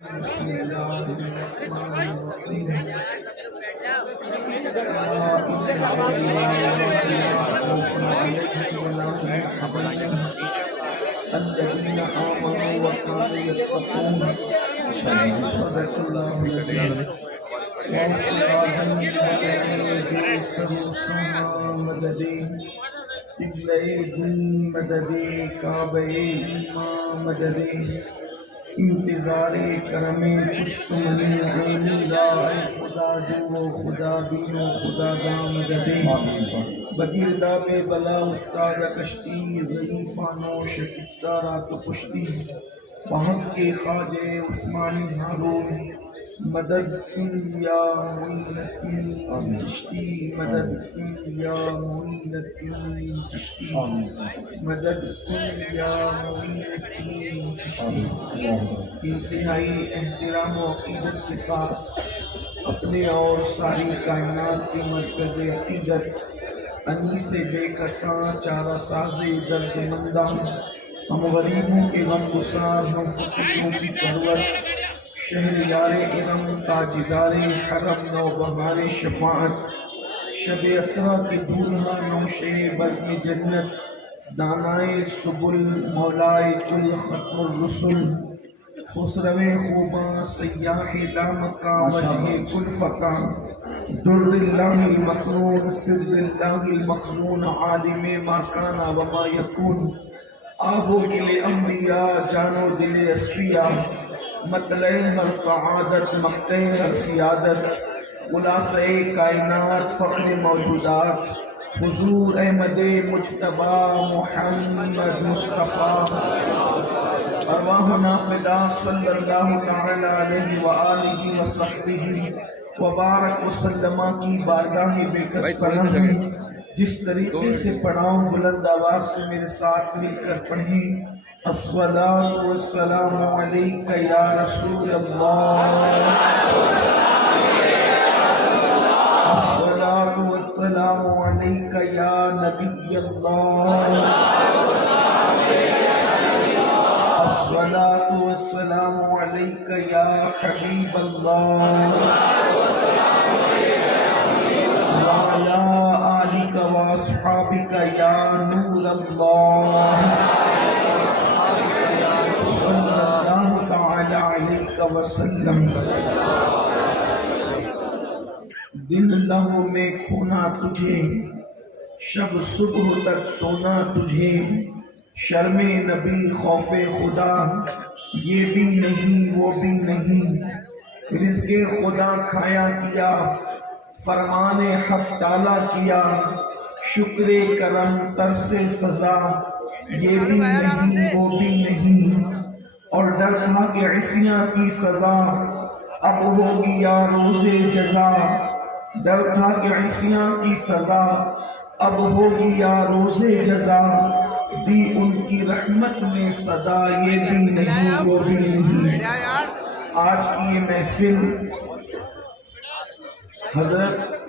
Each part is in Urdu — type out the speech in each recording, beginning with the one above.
بسم اللہ الرحمن الرحیم الذين آمنوا وكانوا يتقون صدق الله العظيم انتظار کرم پشت منی عینی رائے خدا جو خدا بینو خدا دام ددے بگیردہ بے بلا افتاد کشتی ضعیفانو شکستہ رات پشتی وحق کے خواجہ عثمانی ہارون مدد کن یا معین الدین چشتی مدد کن یا معین الدین چشتی مدد کن یا معین الدین چشتی انتہائی احترام و عقیدت کے ساتھ اپنے اور ساری کائنات کی مرکز عقیدت انیس بے کساں چارہ ساز درد مندہ ہم غریبوں کے غم گسار ہم فقیروں کی سرورت شہریار ارم تاجدار حرم نوبہار شفاعت شب اسرا کے دولہا نوش بزم جنت دانائے سبل مولائے کل ختم الرسل خسرو خوباں سیاح لامکا وجہ کل فقا در اللہ المقنون سر اللہ المخزون عالم ما کانا وما یکون آب و دل انبیاء جانو دل اصفیاء مطلع ہر سعادت مقتع ہر سیادت خلاصہ کائنات فخر موجودات حضور احمد مجتبی محمد مصطفیٰ ارواحنا فدا صلی اللہ تعالی علیہ وآلہ وصحبہ وبارک وسلم کی بارگاہ بے کس پناہ جس طریقے سے پڑھاؤں بلند آواز سے میرے ساتھ مل کر پڑھیں الصلاۃ والسلام علیک یا رسول اللہ الصلاۃ والسلام علیک یا نبی اللہ الصلاۃ والسلام علیک یا حبیب اللہ وعلی آلک واصحابک یا نور اللہ صلی اللہ تعالی علیہ وسلم دن لہو میں کھونا تجھے شب صبح تک سونا تجھے شرم نبی خوف خدا یہ بھی نہیں وہ بھی نہیں رزق خدا کھایا کیا فرمان حق ٹالا کیا شکر کرم ترس سزا یہ بھی نہیں وہ بھی نہیں اور ڈر تھا کہ عصیاں کی سزا اب ہوگی یا روز جزا ڈر تھا کہ عصیاں کی سزا اب ہوگی یا روز جزا دی ان کی رحمت میں صدا یہ بھی نہیں وہ بھی نہیں آج کی یہ محفل حضرت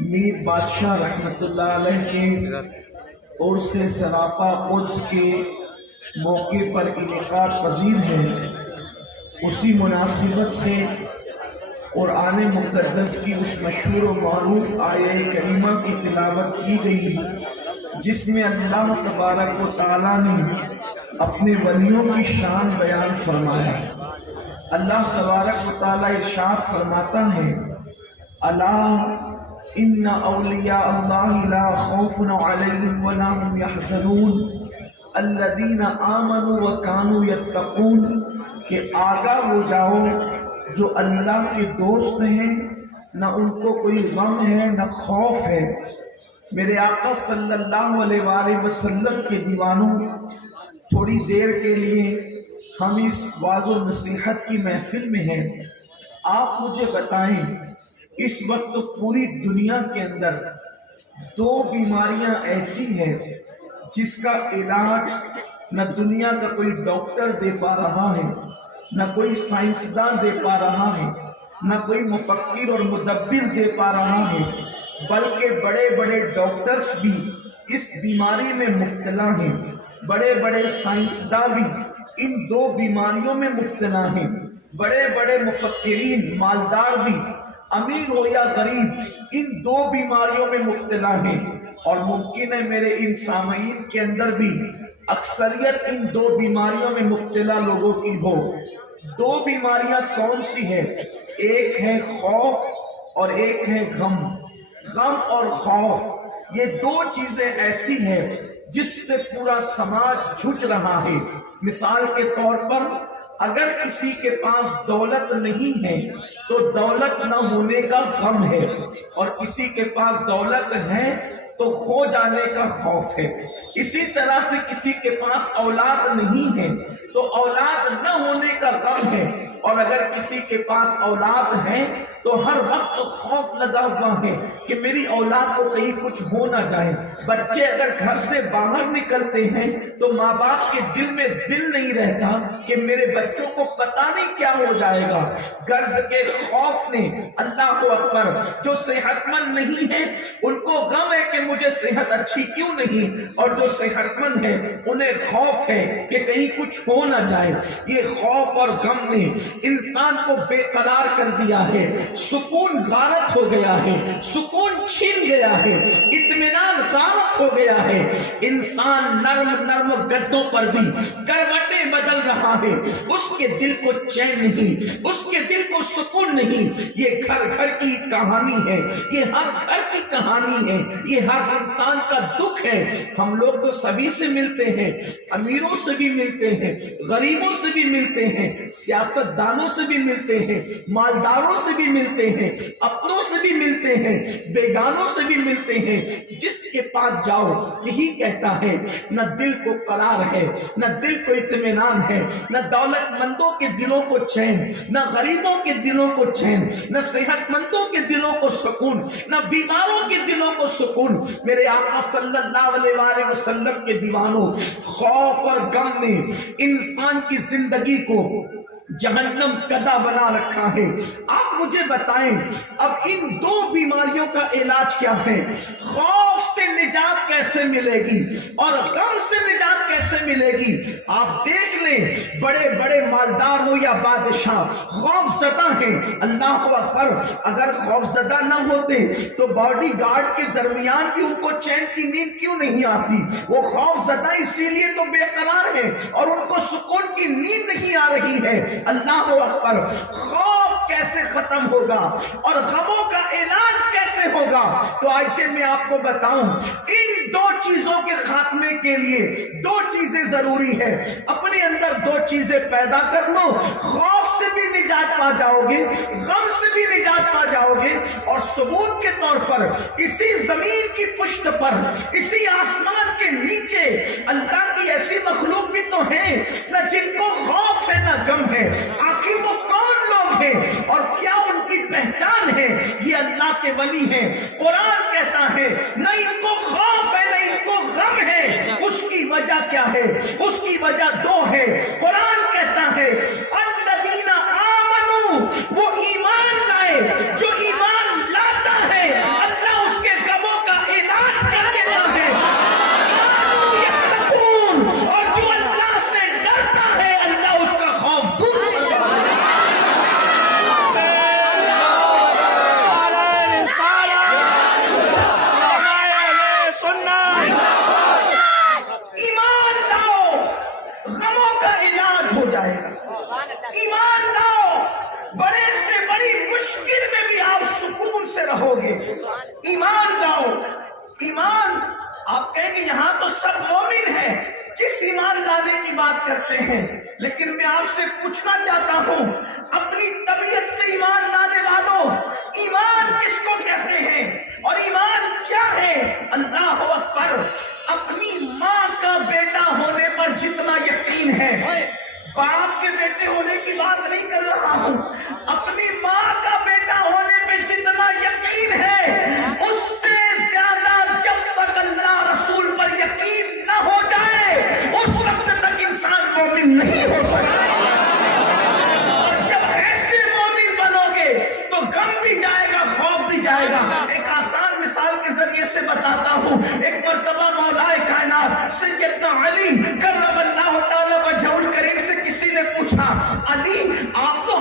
میر بادشاہ رحمت اللہ علیہ کے اور سے سراپا قدس کے موقع پر انعقاد پذیر ہے اسی مناسبت سے قرآن مقدس کی اس مشہور و معروف آیہ کریمہ کی تلاوت کی گئی جس میں اللہ تبارک و تعالیٰ نے اپنے ولیوں کی شان بیان فرمایا اللہ تبارک و تعالیٰ ارشاد فرماتا ہے الا ان اولیاء اللہ لا خوف علیہم ولا هم يحزنون الذین آمنوا وکانوا یتقون کہ آگاہ ہو جاؤ جو اللہ کے دوست ہیں نہ ان کو کوئی غم ہے نہ خوف ہے میرے آقا صلی اللہ علیہ وآلہ وسلم کے دیوانوں تھوڑی دیر کے لیے ہم اس واعظ و نصیحت کی محفل میں ہیں آپ مجھے بتائیں اس وقت پوری دنیا کے اندر دو بیماریاں ایسی ہیں جس کا علاج نہ دنیا کا کوئی ڈاکٹر دے پا رہا ہے نہ کوئی سائنسدان دے پا رہا ہے نہ کوئی مفکر اور مدبر دے پا رہا ہے بلکہ بڑے بڑے ڈاکٹرز بھی اس بیماری میں مبتلا ہیں بڑے بڑے سائنسداں بھی ان دو بیماریوں میں مبتلا ہیں بڑے بڑے مفکرین مالدار بھی، امیر ہو یا غریب، ان دو بیماریوں میں مبتلا ہیں، اور ممکن ہے میرے ان سامعین کے اندر بھی اکثریت ان دو بیماریوں میں مبتلا لوگوں کی ہو۔ دو بیماریاں کون سی ہیں؟ ایک ہے خوف اور ایک ہے غم۔ غم اور خوف یہ دو چیزیں ایسی ہیں جس سے پورا سماج جھج رہا ہے۔ مثال کے طور پر اگر کسی کے پاس دولت نہیں ہے تو دولت نہ ہونے کا غم ہے، اور کسی کے پاس دولت ہے تو کھو جانے کا خوف ہے۔ اسی طرح سے کسی کے پاس اولاد نہیں ہے تو اولاد نہ ہونے کا غم ہے، اور اگر کسی کے پاس اولاد ہے تو ہر وقت خوف لگا ہوا ہے کہ میری اولاد کو کہیں کچھ ہو نہ جائے۔ بچے اگر گھر سے باہر نکلتے ہیں تو ماں باپ کے دل میں دل نہیں رہتا کہ میرے بچوں کو پتہ نہیں کیا ہو جائے گا۔ غرض کے خوف نے، اللہ اکبر، جو صحت مند نہیں ہے ان کو غم ہے کہ مجھے صحت اچھی کیوں نہیں، اور جو صحت مند ہے انہیں خوف ہے کہ کہیں کچھ ہو نہ جائے۔ یہ خوف اور غم نے انسان کو بے قرار کر دیا ہے، سکون غارت ہو گیا ہے، سکون چھین گیا ہے، اطمینان غارت ہو گیا ہے۔ انسان نرم نرم گدوں پر بھی کروٹیں بدل رہا ہے، اس کے دل کو چین نہیں، اس کے دل کو سکون نہیں۔ یہ گھر گھر کی کہانی ہے، یہ ہر گھر کی کہانی ہے، یہ ہر انسان کا دکھ ہے۔ ہم لوگ تو سبھی سے ملتے ہیں، امیروں سے بھی ملتے ہیں، غریبوں سے بھی ملتے ہیں، سیاست دانوں سے بھی ملتے ہیں، مالداروں سے بھی ملتے ہیں، اپنوں سے بھی ملتے ہیں، بیگانوں سے بھی ملتے ہیں۔ جس کے پاس جاؤ یہی کہتا ہے، نہ دل کو قرار ہے، نہ دل کو اطمینان ہے، نہ دولت مندوں کے دلوں کو چین، نہ غریبوں کے دلوں کو چین، نہ صحت مندوں کے دلوں کو سکون، نہ بیماروں کے دلوں کو سکون۔ میرے آقا صلی اللہ علیہ وآلہ وسلم کے دیوانوں، خوف اور غم نے انسان کی زندگی کو جہنم کدا بنا رکھا ہے۔ آپ مجھے بتائیں اب ان دو بیماریوں کا علاج کیا ہے؟ خوف سے نجات کیسے ملے گی اور غم سے نجات کیسے ملے گی؟ آپ دیکھ لیں، بڑے بڑے مالدار ہو یا بادشاہ خوف زدہ ہیں۔ اللہ اکبر، اگر خوف زدہ نہ ہوتے تو باڈی گارڈ کے درمیان بھی ان کو چین کی نیند کیوں نہیں آتی؟ وہ خوف زدہ اسی لیے تو بے قرار ہے اور ان کو سکون کی نیند نہیں آ رہی ہے۔ اللہ اکبر، خوف کیسے ختم ہوگا اور غموں کا علاج کیسے ہوگا؟ تو آئیے میں آپ کو بتاؤں، ان دو چیزوں کے خاتمے کے لیے دو چیزیں ضروری ہے۔ اپنے اندر دو چیزیں پیدا کر لو، خوف سے بھی نجات پا جاؤ گے، غم سے بھی نجات پا جاؤ گے، اور ثبوت کے طور پر اسی زمین کی پشت پر، اسی آسمان کے نیچے اللہ کی ایسی مخلوق بھی تو ہیں نہ جن کو خوف ہے نہ غم ہے۔ آخر وہ کون لوگ ہیں اور کیا ان کی پہچان ہے؟ یہ اللہ کے ولی ہیں۔ قرآن کہتا ہے نہ ان کو خوف ہے نہ ان کو غم ہے۔ اس کی وجہ کیا ہے؟ اس کی وجہ دو ہے۔ قرآن کہتا ہے الذین آمنوا، وہ ایمان لائے۔ جو ایمان لاتا ہے اللہ اس کے غموں کا علاج کر دیتا ہے، اور جو اللہ سے ڈرتا ہے اللہ اس کا خوف دور کر دیتا ہے۔ ایمان لاؤ، غموں کا علاج ہو جائے گا۔ ایمان لاؤ، بڑے سے بڑی مشکل میں بھی آپ سکون سے رہو گے۔ ایمان لاؤ، ایمان۔ آپ کہیں گے یہاں تو سب مومن ہیں، کس ایمان لانے کی بات کرتے ہیں؟ لیکن میں آپ سے پوچھنا چاہتا ہوں، اپنی طبیعت سے ایمان لانے والوں، ایمان کس کو کہتے ہیں اور ایمان کیا ہے؟ اللہ اکبر، اپنی ماں کا بیٹا ہونے پر جتنا یقین ہے، باپ کے بیٹے ہونے کی بات نہیں کر رہا ہوں، اپنی ماں کا بیٹا ہونے پہ جتنا یقین ہے، اس سے زیادہ جب تک اللہ رسول پر یقین نہ ہو جائے اس وقت تک انسان مومن نہیں ہو سکتا۔ اور جب ایسے مومن بنو گے تو غم بھی جائے گا، خوف بھی جائے گا۔ ایک آسان مثال کے ذریعے سے بتاتا ہوں۔ ایک مرتبہ مولا کائنات سیدنا علی کرم اللہ تعالی وجہہ الکریم سے کسی نے پوچھا، علی آپ تو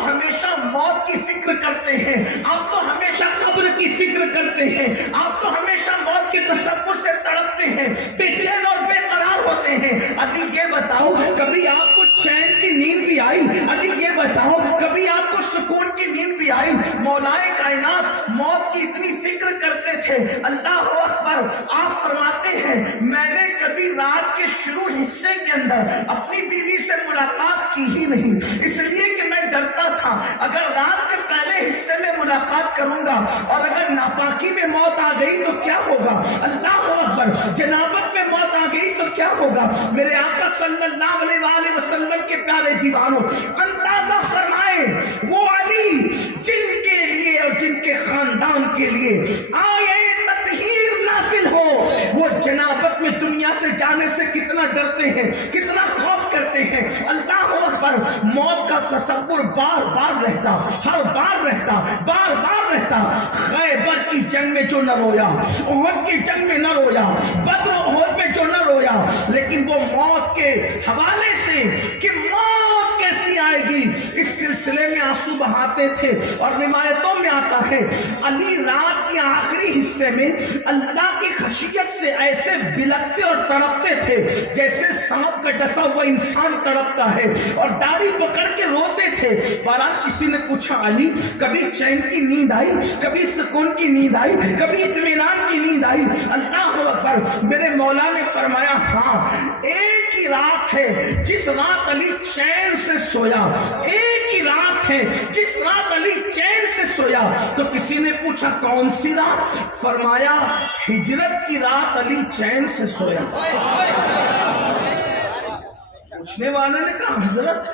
کرتے ہیں, آپ تو ہمیشہ قبر کی فکر کرتے ہیں, آپ تو ہمیشہ موت کے تصور سے تڑپتے ہیں, بے چین اور بے قرار ہوتے ہیں. علی یہ بتاؤ کبھی آپ کو چین کی نیند بھی آئی؟ علی یہ بتاؤ کبھی آپ کو سکون کی نیند بھی آئی؟ مولائے کائنات موت کی اتنی فکر کرتے تھے. اللہ اکبر. آپ فرماتے ہیں میں نے کبھی رات کے شروع حصے کے اندر اپنی بیوی سے ملاقات کی ہی نہیں, اس لیے کہ میں ڈرتا تھا اگر رات کے پہلے حصے میں ملاقات کروں گا اور اگر ناپاکی میں موت آ گئی تو کیا ہوگا. اللہ اکبر. جنابت میں موت آ گئی تو کیا ہوگا. میرے آقا صلی اللہ علیہ وآلہ وسلم کے پیارے دیوانوں, اندازہ فرمائیں وہ علی جن کے لیے اور جن کے خاندان کے لیے آیے تطہیر نازل ہو, وہ جنابت میں دنیا سے جانے سے کتنا ڈرتے ہیں, کتنا خوف کرتے ہیں. اللہ اکبر. موت کا تصور بار بار رہتا, ہر بار رہتا, بار بار رہتا. خیبر کی جنگ میں جو نہ رویا, احد کی جنگ میں نہ رویا, بدر و احد میں جو نہ رویا, لیکن وہ موت کے حوالے سے کہ موت کیسی آئے گی اس سلسلے میں آنسو بہاتے تھے. اور روایتوں میں آتا ہے علی رات کے آخری حصے میں اللہ کی خشیت سے ایسے بلکتے اور تڑپتے تھے جیسے سانپ کا ڈسا ہوا انسان تڑپتا ہے, اور داڑھی پکڑ کے روتے تھے. بہرحال کسی نے پوچھا علی کبھی چین کی نیند آئی, کبھی سکون کی نیند آئی, کبھی اطمینان کی نیند آئی؟ اللہ اکبر. میرے مولا نے فرمایا ہاں, ایک ہی رات ہے جس رات علی چین سے سویا, ایک ہی رات ہے جس رات علی چین سے سویا. تو کسی نے پوچھا کون سی رات؟ فرمایا ہجرت کی رات علی چین سے سویا. پوچھنے والے نے کہا حضرت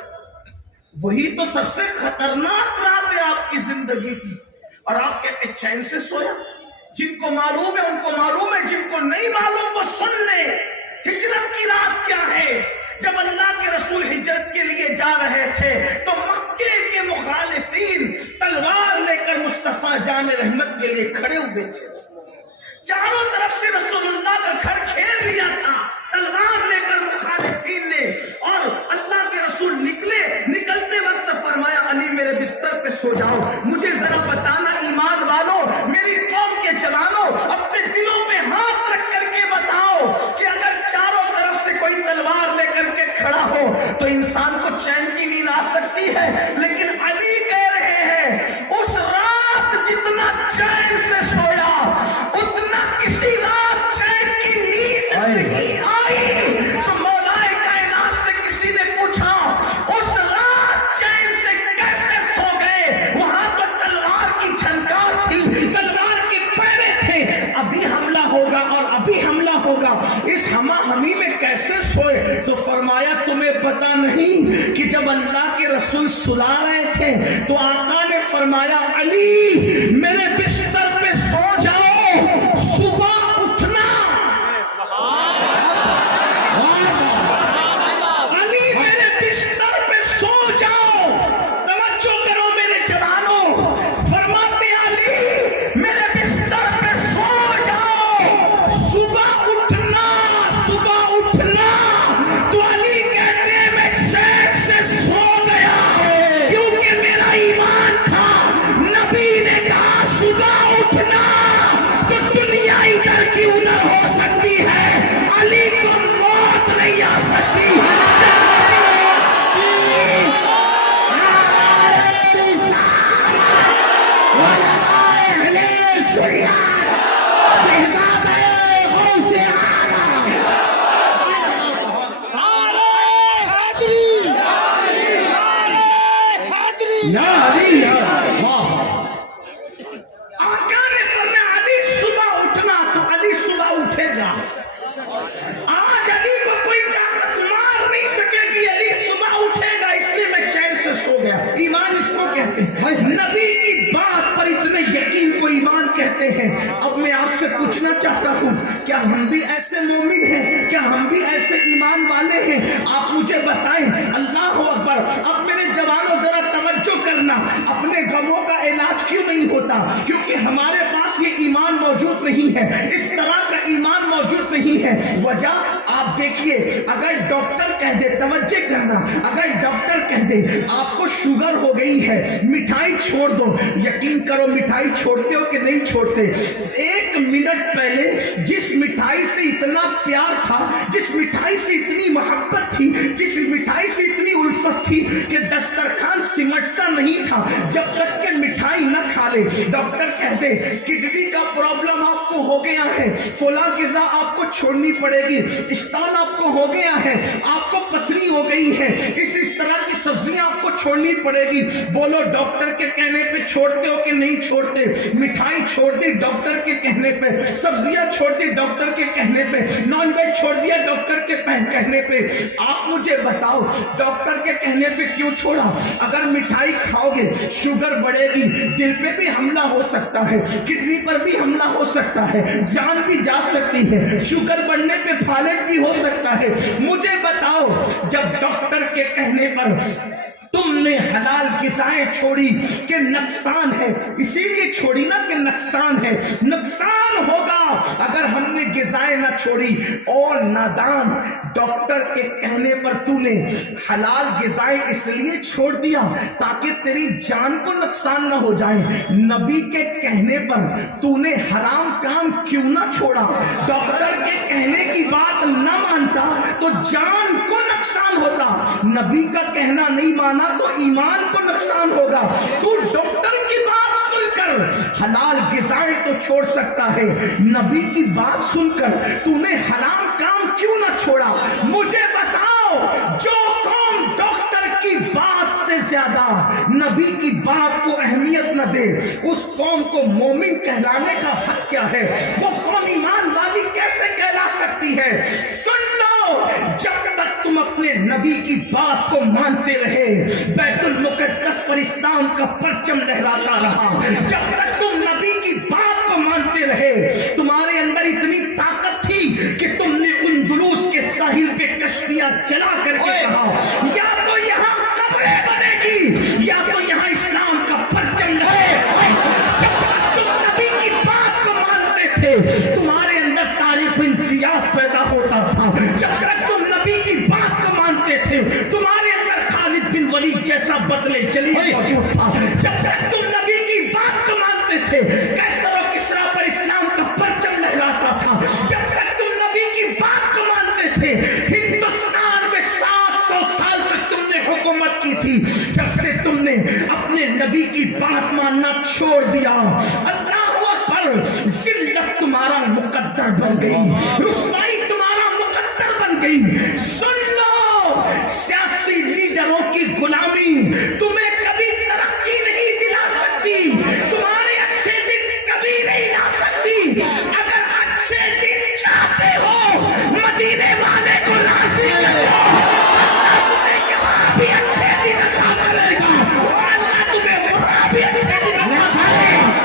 وہی تو سب سے خطرناک رات ہے آپ کی زندگی کی, اور آپ کہتے چین سے سویا. جن کو معلوم ہے ان کو معلوم ہے, جن کو نہیں معلوم وہ سن لیں. ہجرت کی رات کیا ہے؟ جب اللہ کے رسول ہجرت کے لیے جا رہے تھے تو مکے کے مخالفین تلوار لے کر مصطفیٰ جان رحمت کے لیے کھڑے ہوئے تھے. چاروں طرف سے رسول اللہ کا گھر گھیر لیا تھا تلوار لے کر مخالفین نے, اور اللہ کے رسول نکلتے وقت فرمایا علی میرے بستر پہ سو جاؤ. مجھے ذرا بتانا ایمان والوں, میری قوم کے جوانوں, اپنے دلوں پہ ہاتھ رکھ کر کے بتاؤ کہ اگر چاروں طرف سے کوئی تلوار لے کر کے کھڑا ہو تو انسان کو چین کی نیند آ سکتی ہے, لیکن علی کہہ رہے ہیں اس رات جتنا چین سے سویا اتنا کسی رات چین کی نیند نہیں آئی. تو مولائے کائنات سے کسی نے پوچھا اس رات چین سے کیسے سو گئے؟ وہاں تو تلوار کی جھنکار تھی, تلوار کے پیرے تھے, ابھی حملہ ہوگا اور ابھی حملہ ہوگا, اس ہما ہمی میں کیسے سوئے؟ تو فرمایا تمہیں پتا نہیں کہ جب اللہ کے رسول سلا رہے تھے تو آقا نے فرمایا علی میرے بستر پہ سو جاؤ, صبح اٹھنا. علی میرے بستر پہ سو جاؤ. توجہ کرو میرے جوانوں, فرماتے علی میرے بستر پہ سو جاؤ, صبح اٹھنا, صبح اٹھنا. تو علی کہتے ہیں میں چین سے سو گیا کیونکہ میرا ایمان تھا. نبی نے کہا صبح اٹھنا تو دنیا ادھر کی ادھر ہو سکتی ہے, علی کو موت نہیں آ سکتی. آقا نے فرمایا علی صبح اٹھنا, تو علی صبح اٹھے گا. آج علی کو کوئی طاقت مار نہیں سکے گی, علی صبح اٹھے گا, اس لیے میں چین سے سو گیا. ایمان اس کو کہتے ہیں, نبی کی بات پر اتنے یقین کو ایمان کہتے ہیں. اب میں آپ سے پوچھنا چاہتا ہوں کیا ہم بھی ایسے مومن ہیں, کیا ہم بھی ایسے ایمان والے ہیں؟ آپ مجھے بتائیں. اللہ اکبر. اب میرے جوانوں ذرا توجہ کرنا, اپنے غموں کا علاج کیوں نہیں ہوتا؟ کیونکہ ہمارے پاس یہ ایمان موجود نہیں ہے, اس طرح کا ایمان موجود نہیں ہے. وجہ آپ آپ دیکھیے اگر ڈاکٹر کہہ دے, توجہ کرنا, اگر ڈاکٹر کہہ دے آپ کو شوگر ہو گئی ہے, مٹھائی چھوڑ دو, یقین کرو مٹھائی چھوڑتے ہو کہ نہیں چھوڑتے؟ ایک منٹ پہلے جس مٹھائی سے اتنا پیار تھا, جس مٹھائی سے اتنی محبت تھی, جس مٹھائی سے اتنی الفت تھی کہ دسترخوان سمٹتا نہیں تھا جب تک کہ مٹھائی نہ کھا لے. ڈاکٹر کہتے کڈنی کا پرابلم آپ کو ہو گیا ہے, فلاں غذا آپ کو چھوڑنی پڑے گی, اسٹون آپ کو ہو گیا ہے, آپ کو پتھری ہو گئی ہے, اس طرح کی سبزیاں آپ کو چھوڑنی پڑے گی. بولو ڈاکٹر کے کہنے پہ چھوڑتے ہو کہ نہیں چھوڑتے؟ مٹھائی چھوڑ دی ڈاکٹر کے کہنے پہ, سبزیاں چھوڑ دی ڈاکٹر کے کہنے پہ, نان ویج چھوڑ دیا ڈاکٹر کے کہنے پہ. آپ مجھے بتاؤ ڈاکٹر کے کہنے پہ کیوں چھوڑا؟ اگر مٹھائی کھاؤ گے شوگر بڑھے گی, دل پہ بھی حملہ ہو سکتا ہے, کڈنی پر بھی حملہ ہو سکتا ہے, جان بھی جا سکتی ہے, شوگر بڑھنے پہ فالج بھی ہو سکتا ہے. مجھے بتاؤ جب ڈاکٹر کے کہنے پر تم نے حلال غذائیں چھوڑی کہ نقصان ہے, اسی لیے چھوڑی نا کہ نقصان ہے, نقصان ہوگا اگر ہم نے غذائیں نہ چھوڑی. اور نادان, ڈاکٹر کے کہنے پر تو نے حلال غذائیں اس لیے چھوڑ دیا تاکہ تیری جان کو نقصان نہ ہو جائے. نبی کے کہنے پر تو نے حرام کام کیوں نہ چھوڑا؟ ڈاکٹر کے کہنے کی بات نہ مانتا تو جان کو نقصان ہوتا, نبی کا کہنا نہیں مانا تو ایمان کو نقصان ہوگا. تو ڈاکٹر کی بات سن کر حلال غذائیں تو چھوڑ سکتا ہے, نبی کی بات سن کر تو نے حرام کام کیوں نہ چھوڑا؟ مجھے بتاؤ, جو قوم ڈاکٹر کی بات سے زیادہ نبی کی بات کو اہمیت نہ دے, اس قوم کو مومن کہلانے کا حق کیا ہے؟ وہ قوم ایمان والی کیسے کہلا سکتی ہے؟ سن لو, جب تک تم اپنے نبی کی بات کو مانتے رہے بیت المقدس پر اسلام کا پرچم لہراتا رہا. جب تک تم نبی کی بات کو مانتے رہے, تمہارے اندر اتنی طاقت تھی کہ تم نے اندلس کے ساحل پہ کشتیاں چلا کر کے کہا یا تو یہاں قبریں بنے گی یا تو یہاں اسلام کا پرچم لہرے. جب تک تم نبی کی بات کو مانتے تھے تمہارے اندر طارق بن زیاد پیدا ہوتا تھا. جب تک تم نبی کی بات کو مانتے تھے تمہارے اندر خالد بن ولید جیسا بدلے جلیل موجود تھا. جب تک تم نبی کی بات کو مانتے تھے کیسر و کسریٰ پر اسلام کا پرچم لہراتا تھا. جب تک تم نبی کی بات کو مانتے تھے ہندوستان میں 700 سال تک تم نے حکومت کی تھی. جب سے تم نے اپنے نبی کی بات ماننا چھوڑ دیا, اللہ اکبر, ذلت تمہارا مقدر بن گئی, رسوائی تمہارا مقدر بن گئی. سن لو, سیاسی لیڈروں کی غلامی تمہیں کبھی ترقی نہیں دلا سکتی, تمہارے اچھے دن کبھی نہیں لا سکتی. اگر اچھے دن چاہتے ہو مدینے والے کو راضی کرو, اللہ تمہیں یہاں بھی اچھے دن عطا کرے گا اور اللہ تمہیں وہاں بھی اچھے دن عطا کرے گا.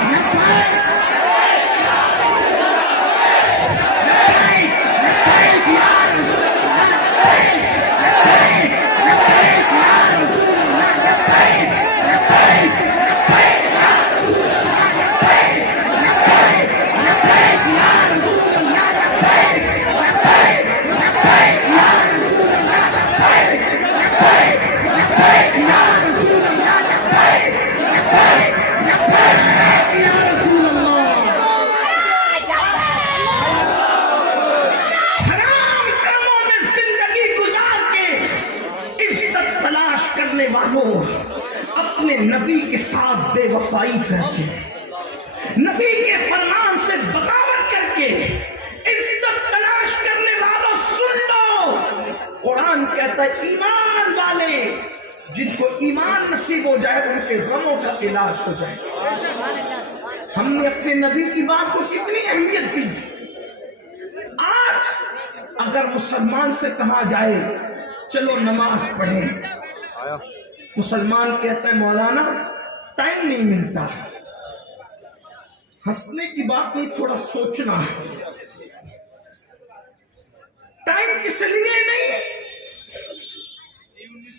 اپنے نبی کے ساتھ بے وفائی کر کے, نبی کے فرمان سے بغاوت کر کے عزت تلاش کرنے والوں سن لو, قرآن کہتا ہے ایمان والے جن کو ایمان نصیب ہو جائے ان کے غموں کا علاج ہو جائے. ہم نے اپنے نبی کی بات کو کتنی اہمیت دی. آج اگر مسلمان سے کہا جائے چلو نماز پڑھیں, مسلمان کہتا ہے مولانا ٹائم نہیں ملتا. ہنسنے کی بات نہیں, تھوڑا سوچنا ہے. ٹائم کس لیے نہیں,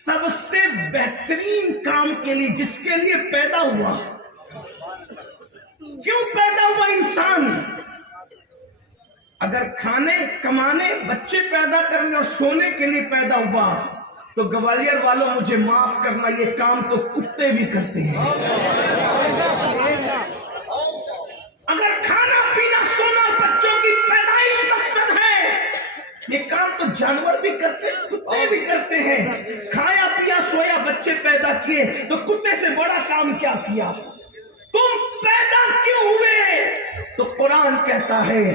سب سے بہترین کام کے لیے جس کے لیے پیدا ہوا. کیوں پیدا ہوا انسان؟ اگر کھانے کمانے بچے پیدا کرنے اور سونے کے لیے پیدا ہوا تو گوالیر والوں مجھے معاف کرنا، یہ کام تو کتے بھی کرتے ہیں۔ اگر کھانا پینا سونا بچوں کی پیدائش مقصد ہے، یہ کام تو جانور بھی کرتے ہیں، کتے بھی کرتے ہیں۔ کھایا پیا سویا بچے پیدا کیے تو کتے سے بڑا کام کیا کیا؟ تم پیدا کیوں ہوئے؟ تو قرآن کہتا ہے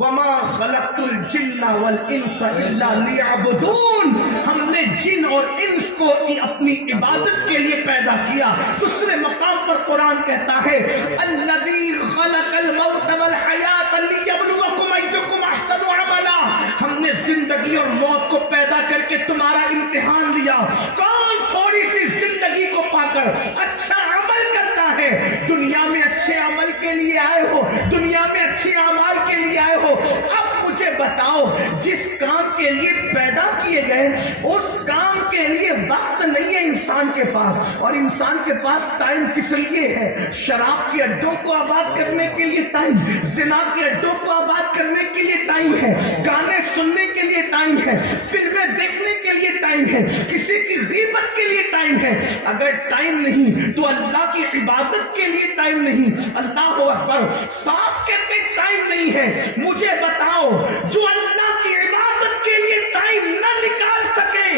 وَمَا خَلَقْتُ الْجِنَّ وَالْإِنسَ إِلَّا لِيَعْبُدُونَ، ہم نے جن اور انس کو اپنی عبادت کے لیے پیدا کیا۔ دوسرے مقام پر قرآن کہتا ہے الَّذِي خَلَقَ الْمَوْتَ وَالْحَيَاةَ لِيَبْلُوَكُمْ أَيُّكُمْ أَحْسَنُ عَمَلًا، ہم نے زندگی اور موت کو پیدا کر کے تمہارا امتحان لیا، کون تھوڑی سی زندگی کو پا کر اچھا عمل کرتا ہے۔ دنیا میں اچھے عمل کے لیے آئے ہو، دنیا میں اچھے اعمال کے لیے آئے ہو، اب مجھے بتاؤ جس کام کے لیے پیدا کیے گئے اس کام کے لیے وقت نہیں ہے انسان کے پاس، اور انسان کے پاس ٹائم کس لیے ہے؟ شراب کے اڈوں کو آباد کرنے کے لیے ٹائم، زنا کے اڈوں کو آباد کرنے کے لیے ٹائم ہے، گانے سننے کے لیے ٹائم ہے، فلمیں دیکھنے کے لیے ٹائم ہے، کسی کی غیبت کے لیے ٹائم ہے۔ اگر ٹائم نہیں تو اللہ کی عبادت کے لیے ٹائم نہیں۔ اللہ اکبر، صاف کہتے ٹائم نہیں ہے۔ مجھے بتاؤ جو اللہ کی عبادت کے لیے ٹائم نہ نکال سکے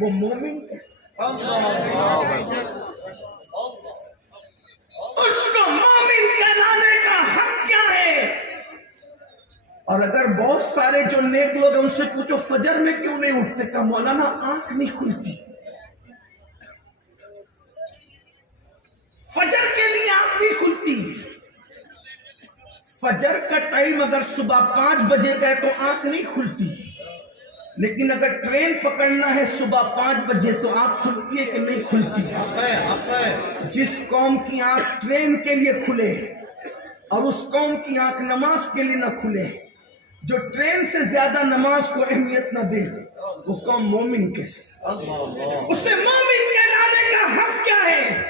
وہ مومن اس کو مومن کہلانے کا حق کیا ہے؟ اور اگر بہت سارے جو نیک لوگ ہیں ان سے پوچھو فجر میں کیوں نہیں اٹھتے، کہ مولانا آنکھ نہیں کھلتی، فجر کے لیے آنکھ نہیں کھلتی۔ فجر کا ٹائم اگر صبح 5 بجے کا ہے تو آنکھ نہیں کھلتی، لیکن اگر ٹرین پکڑنا ہے صبح 5 بجے تو آنکھ کھلتی ہے کہ نہیں کھلتی؟ جس قوم کی آنکھ ٹرین کے لیے کھلے اور اس قوم کی آنکھ نماز کے لیے نہ کھلے، جو ٹرین سے زیادہ نماز کو اہمیت نہ دے، وہ قوم مومن کیسے؟ اسے مومن کہلانے کا حق کیا ہے؟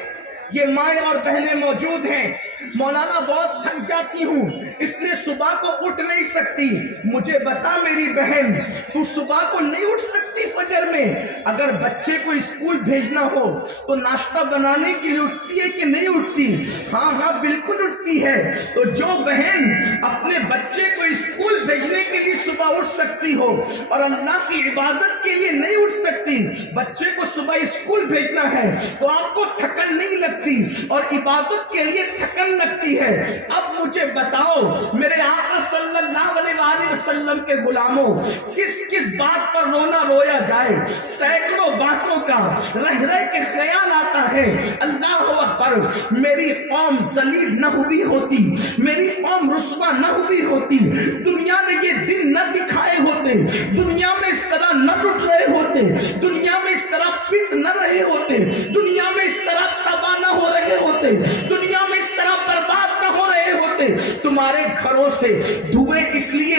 یہ مائیں اور بہنیں موجود ہیں، مولانا بہت تھک جاتی ہوں اس لیے صبح کو اٹھ نہیں سکتی۔ مجھے بتا میری بہن، تو صبح کو نہیں اٹھ سکتی فجر میں؟ اگر بچے کو اسکول بھیجنا ہو تو ناشتہ بنانے کے لیے اٹھتی ہے کہ نہیں اٹھتی؟ ہاں ہاں بالکل اٹھتی ہے۔ تو جو بہن اپنے بچے کو اسکول بھیجنے کے لیے صبح اٹھ سکتی ہو اور اللہ کی عبادت کے لیے نہیں اٹھ سکتی، بچے کو صبح اسکول بھیجنا ہے تو آپ کو تھکن نہیں لگتی اور عبادت کے لیے تھکن لگتی ہے۔ اب مجھے بتاؤ میرے آقا صلی اللہ علیہ وآلہ وسلم کے غلاموں، کس کس بات پر رونا رویا جائے؟ سینکڑوں باتوں کا رہ رہ کے خیال آتا ہے۔ اللہ اکبر، میری قوم ذلیل نہ ہوئی ہوتی، میری قوم رسوا نہ ہوئی ہوتی، دنیا نے یہ دن نہ دکھائے ہوتے، دنیا میں اس طرح نہ لٹ رہے ہوتے، دنیا میں اس طرح پٹ نہ رہے ہوتے، دنیا میں اس طرح تباہ نہ ہو رہے ہوتے، دنیا میں اس طرح برباد نہ ہو رہے ہوتے، تمہارے گھروں سے دھوئیں اس لیے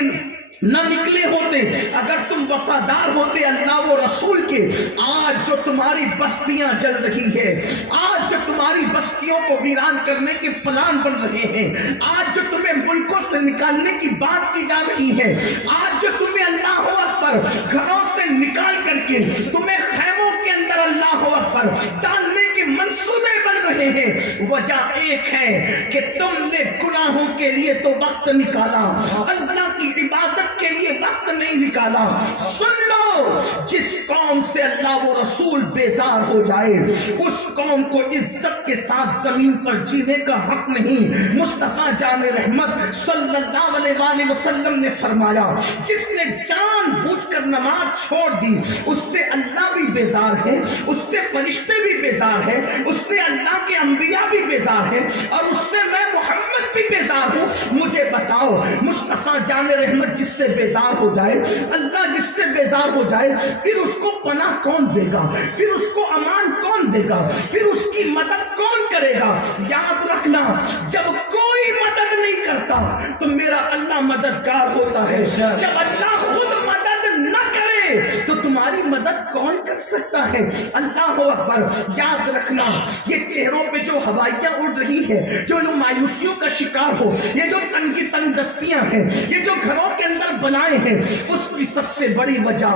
نہ نکلے ہوتے اگر تم وفادار ہوتے اللہ و رسول کے۔ آج جو تمہاری بستیاں جل رہی ہے، آج جو تمہاری بستیوں کو ویران کرنے کے پلان بن رہے ہیں، آج جو تمہیں ملکوں سے نکالنے کی بات کی جا رہی ہے، آج جو تمہیں اللہ اکبر گھروں سے نکال کر کے تمہیں خیموں کے اندر اللہ اکبر ڈالنے کے منصوبے بن رہے ہیں، وجہ ایک ہے کہ تم نے گناہوں کے لیے تو وقت نکالا، اللہ کی عبادت کے لیے وقت نہیں نکالا۔ سن لو، جس قوم سے اللہ و رسول بیزار ہو جائے اس قوم کو عزت کے ساتھ زمین پر جینے کا حق نہیں۔ مصطفیٰ جان رحمت صلی اللہ علیہ وآلہ وسلم نے فرمایا جس نے جان بوجھ کر نماز چھوڑ دی اس سے اللہ بھی بیزار ہے، اس سے فرشتے بھی بیزار ہیں، اس سے اللہ کے انبیاء بھی بیزار ہیں، اور اس سے میں محمد بھی بیزار ہوں۔ مجھے بتاؤ مصطفیٰ جان رحمت جس سے بیزار ہو جائے، اللہ جس سے بیزار ہو جائے، پھر اس کو پناہ کون دے گا؟ پھر اس کو امان کون دے گا؟ پھر اس کی مدد کون کرے گا؟ یاد رکھنا، جب کوئی مدد نہیں کرتا تو میرا اللہ مددگار ہوتا ہے، جب اللہ خود مدد نہ کرے تو تمہاری مدد کون کر سکتا ہے؟ اللہ اکبر. یاد رکھنا یہ چہروں پہ جو ہوائیاں اڑ رہی ہے، جو مایوسیوں کا شکار ہو، یہ جو تنگی تنگ دستیاں ہیں، یہ جو گھروں کے اندر بلائیں ہیں، اس کی سب سے بڑی وجہ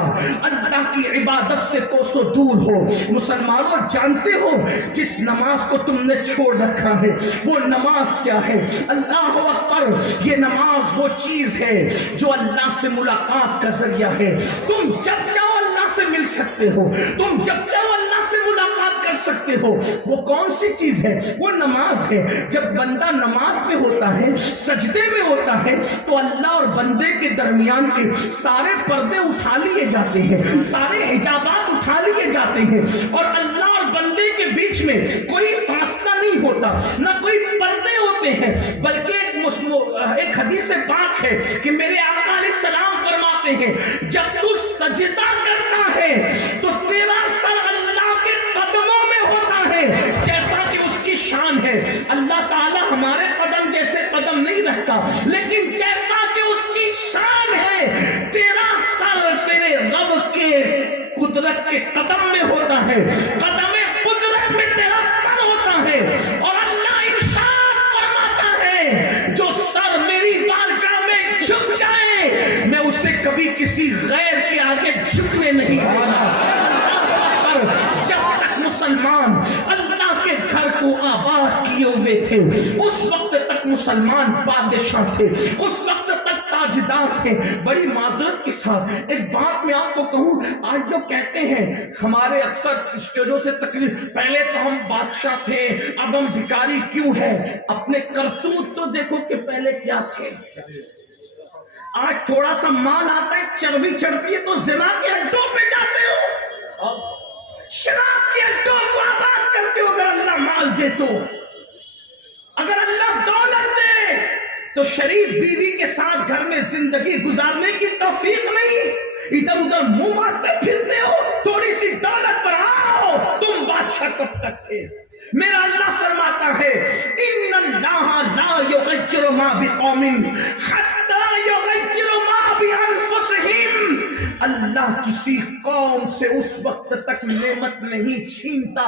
اللہ کی عبادت سے کوسوں دور ہو. مسلمانوں جانتے ہو جس نماز کو تم نے چھوڑ رکھا ہے وہ نماز کیا ہے؟ اللہ اکبر. یہ نماز وہ چیز ہے جو اللہ سے ملاقات کا ذریعہ ہے. تم جب چاہو اللہ سے مل سکتے ہو، تم جب چاہو اللہ سے ملاقات کر سکتے ہو. وہ کون سی چیز ہے؟ وہ نماز ہے. جب بندہ نماز میں ہوتا ہے، سجدے میں ہوتا ہے، تو اللہ اور بندے کے درمیان کے سارے پردے اٹھا لیے جاتے ہیں، سارے حجابات اٹھا لیے جاتے ہیں، اور اللہ اور بندے کے بیچ میں کوئی فاصلہ نہیں ہوتا، نہ کوئی پردے ہوتے ہیں. بلکہ ایک حدیث پاک ہے کہ میرے آقا علیہ السلام فرماتے ہیں جب تو سجدہ کرتا ہے تو تیرا سر اللہ کے قدموں میں ہوتا ہے جیسا کہ اس کی شان ہے. اللہ تعالی ہمارے قدم جیسے قدم نہیں رکھتا، لیکن جیسا کہ اس کی شان ہے تیرا سر تیرے رب کے قدرت کے قدم میں ہوتا ہے، قدم قدرت میں تیرا سر ہوتا ہے. اور اللہ ارشاد فرماتا ہے جو سر میری بارگاہ میں جھک جائے میں اسے کبھی کسی غیر کے آگے جھکنے نہیں دیتا. جب تک مسلمان اللہ کے گھر کو آباد کیے ہوئے تھے اس وقت تک مسلمان بادشاہ تھے، اس وقت تک تاجدار تھے. بڑی معذرت کے ساتھ ایک بات میں آپ کو کہوں، آج جو کہتے ہیں ہمارے اکثر اسٹیجوں سے تقریر، پہلے تو ہم بادشاہ تھے اب ہم بھکاری کیوں ہیں. اپنے کرتوت تو دیکھو کہ پہلے کیا تھے. آج تھوڑا سا مال آتا ہے، چربی چڑھتی ہے تو زنا کے اڈوں پہ جاتے ہو، شراب کے اڈوں کو آباد کرتے ہو. اگر اللہ مال دے تو، اگر اللہ دولت دے تو شریف بیوی کے ساتھ گھر میں زندگی گزارنے کی توفیق نہیں، ادھر ادھر منہ مارتے پھرتے ہو. تھوڑی سی دولت پر آؤ، تم بادشاہ کب تک تھے؟ میرا اللہ فرماتا ہے ان اللہ لا یغیر ما بقوم حتی یغیر ما بانفسہم. اللہ کسی قوم سے اس وقت تک نعمت نہیں چھینتا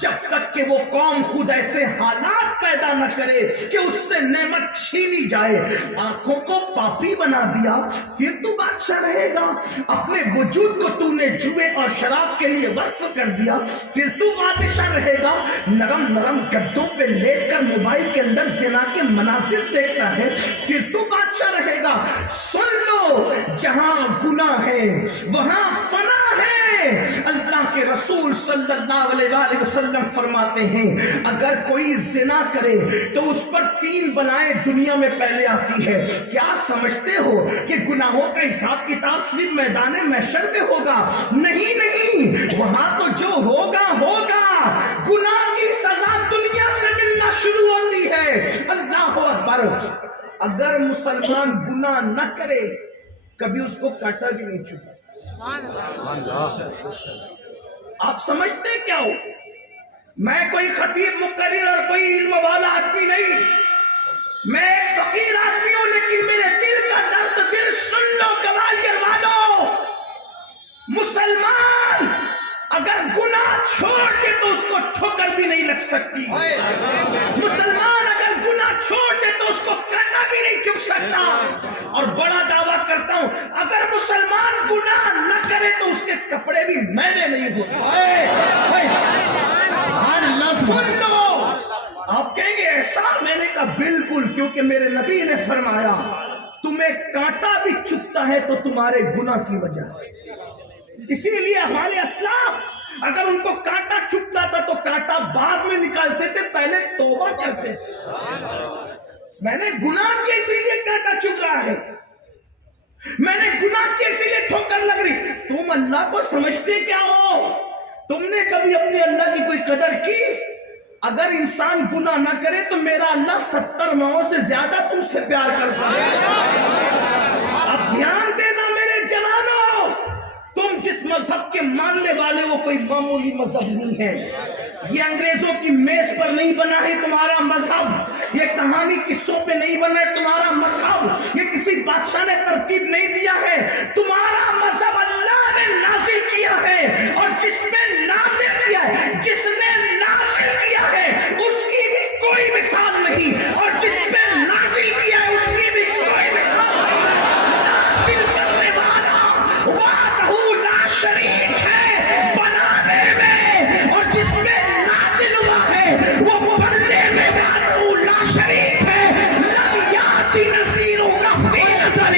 جب تک کہ وہ قوم خود ایسے حالات پیدا نہ کرے کہ اس سے نعمت چھینی جائے. آنکھوں کو پاپی بنا دیا پھر تو بادشاہ رہے گا. اپنے وجود کو تو نے جوئے اور شراب کے لیے وقف کر دیا پھر تو بادشاہ رہے گا. نرم نرم گدوں پہ لیٹ کر موبائل کے اندر زنا کے مناظر دیکھتا ہے پھر تو بادشاہ رہے گا. سن لو جہاں گناہ ہے وہاں فنا ہے. اللہ کے رسول صلی اللہ علیہ وآلہ وسلم فرماتے ہیں اگر کوئی زنا کرے تو اس پر 3 بلائیں دنیا میں پہلے آتی ہے. کیا سمجھتے ہو کہ گناہوں کا حساب کتاب صرف میدان محشر میں ہوگا؟ نہیں، وہاں تو جو ہوگا ہوگا. گناہ کی سزا دنیا سے ملنا شروع ہوتی ہے. اللہ اکبر. اگر مسلمان گناہ نہ کرے کبھی اس کو کاٹا بھی نہیں چکا. آپ سمجھتے کیا ہو؟ میں کوئی خطیب مقرر اور کوئی علم والا آدمی نہیں، میں ایک فقیر آدمی ہوں، لیکن میرے دل کا درد دل سن لو گوالیئر والو. مسلمان اگر گناہ چھوڑ دے تو اس کو ٹھوکر بھی نہیں لگ سکتی. مسلمان اگر گناہ چھوڑ دے تو اس کو کاٹا بھی نہیں چپ سکتا. اور بڑا دعویٰ کرتا ہوں اگر مسلمان گناہ نہ کرے تو اس کے کپڑے بھی میلے نہیں ہوتے. سن لو. آپ کہیں گے ایسا؟ میں نے کہا بالکل، کیونکہ میرے نبی نے فرمایا تمہیں کانٹا بھی چبھتا ہے تو تمہارے گناہ کی وجہ سے. اسی لیے ہمارے اسلاف اگر ان کو کانٹا چبھتا تھا تو کانٹا بعد میں نکالتے تھے، پہلے توبہ کرتے تھے. میں نے گناہ کیا اسی لیے کانٹا چبھ رہا ہے، میں نے گناہ کیا اسی لیے ٹھوکر لگ رہی. تم اللہ کو سمجھتے کیا ہو؟ تم نے کبھی اپنے اللہ کی کوئی قدر کی؟ اگر انسان گناہ نہ کرے تو میرا اللہ 70 ماؤں سے زیادہ تم سے پیار کر سکتا. اب دھیان دینا میرے جوانوں، تم جس مذہب کے ماننے والے وہ کوئی معمولی مذہب نہیں ہے. یہ انگریزوں کی میز پر نہیں بنا ہے تمہارا مذہب، یہ کہانی قصوں پہ نہیں بنا ہے تمہارا مذہب، یہ کسی بادشاہ نے ترتیب نہیں دیا ہے. تمہارا مذہب اللہ نے نازل کیا ہے اور جس نے نازل کیا ہے، جس نے نازل کیا ہے اس کی بھی کوئی مثال نہیں، اور جس نے نازل کیا ہے اس کی بھی کوئی مثال نہیں۔ نازل کرنے والا وحدہ لا شریک ہے بنانے میں، اور جس میں نازل ہوا ہے وہ بننے میں وحدہ لا شریک ہے۔ لم یاتی نذیروں کا فی نظر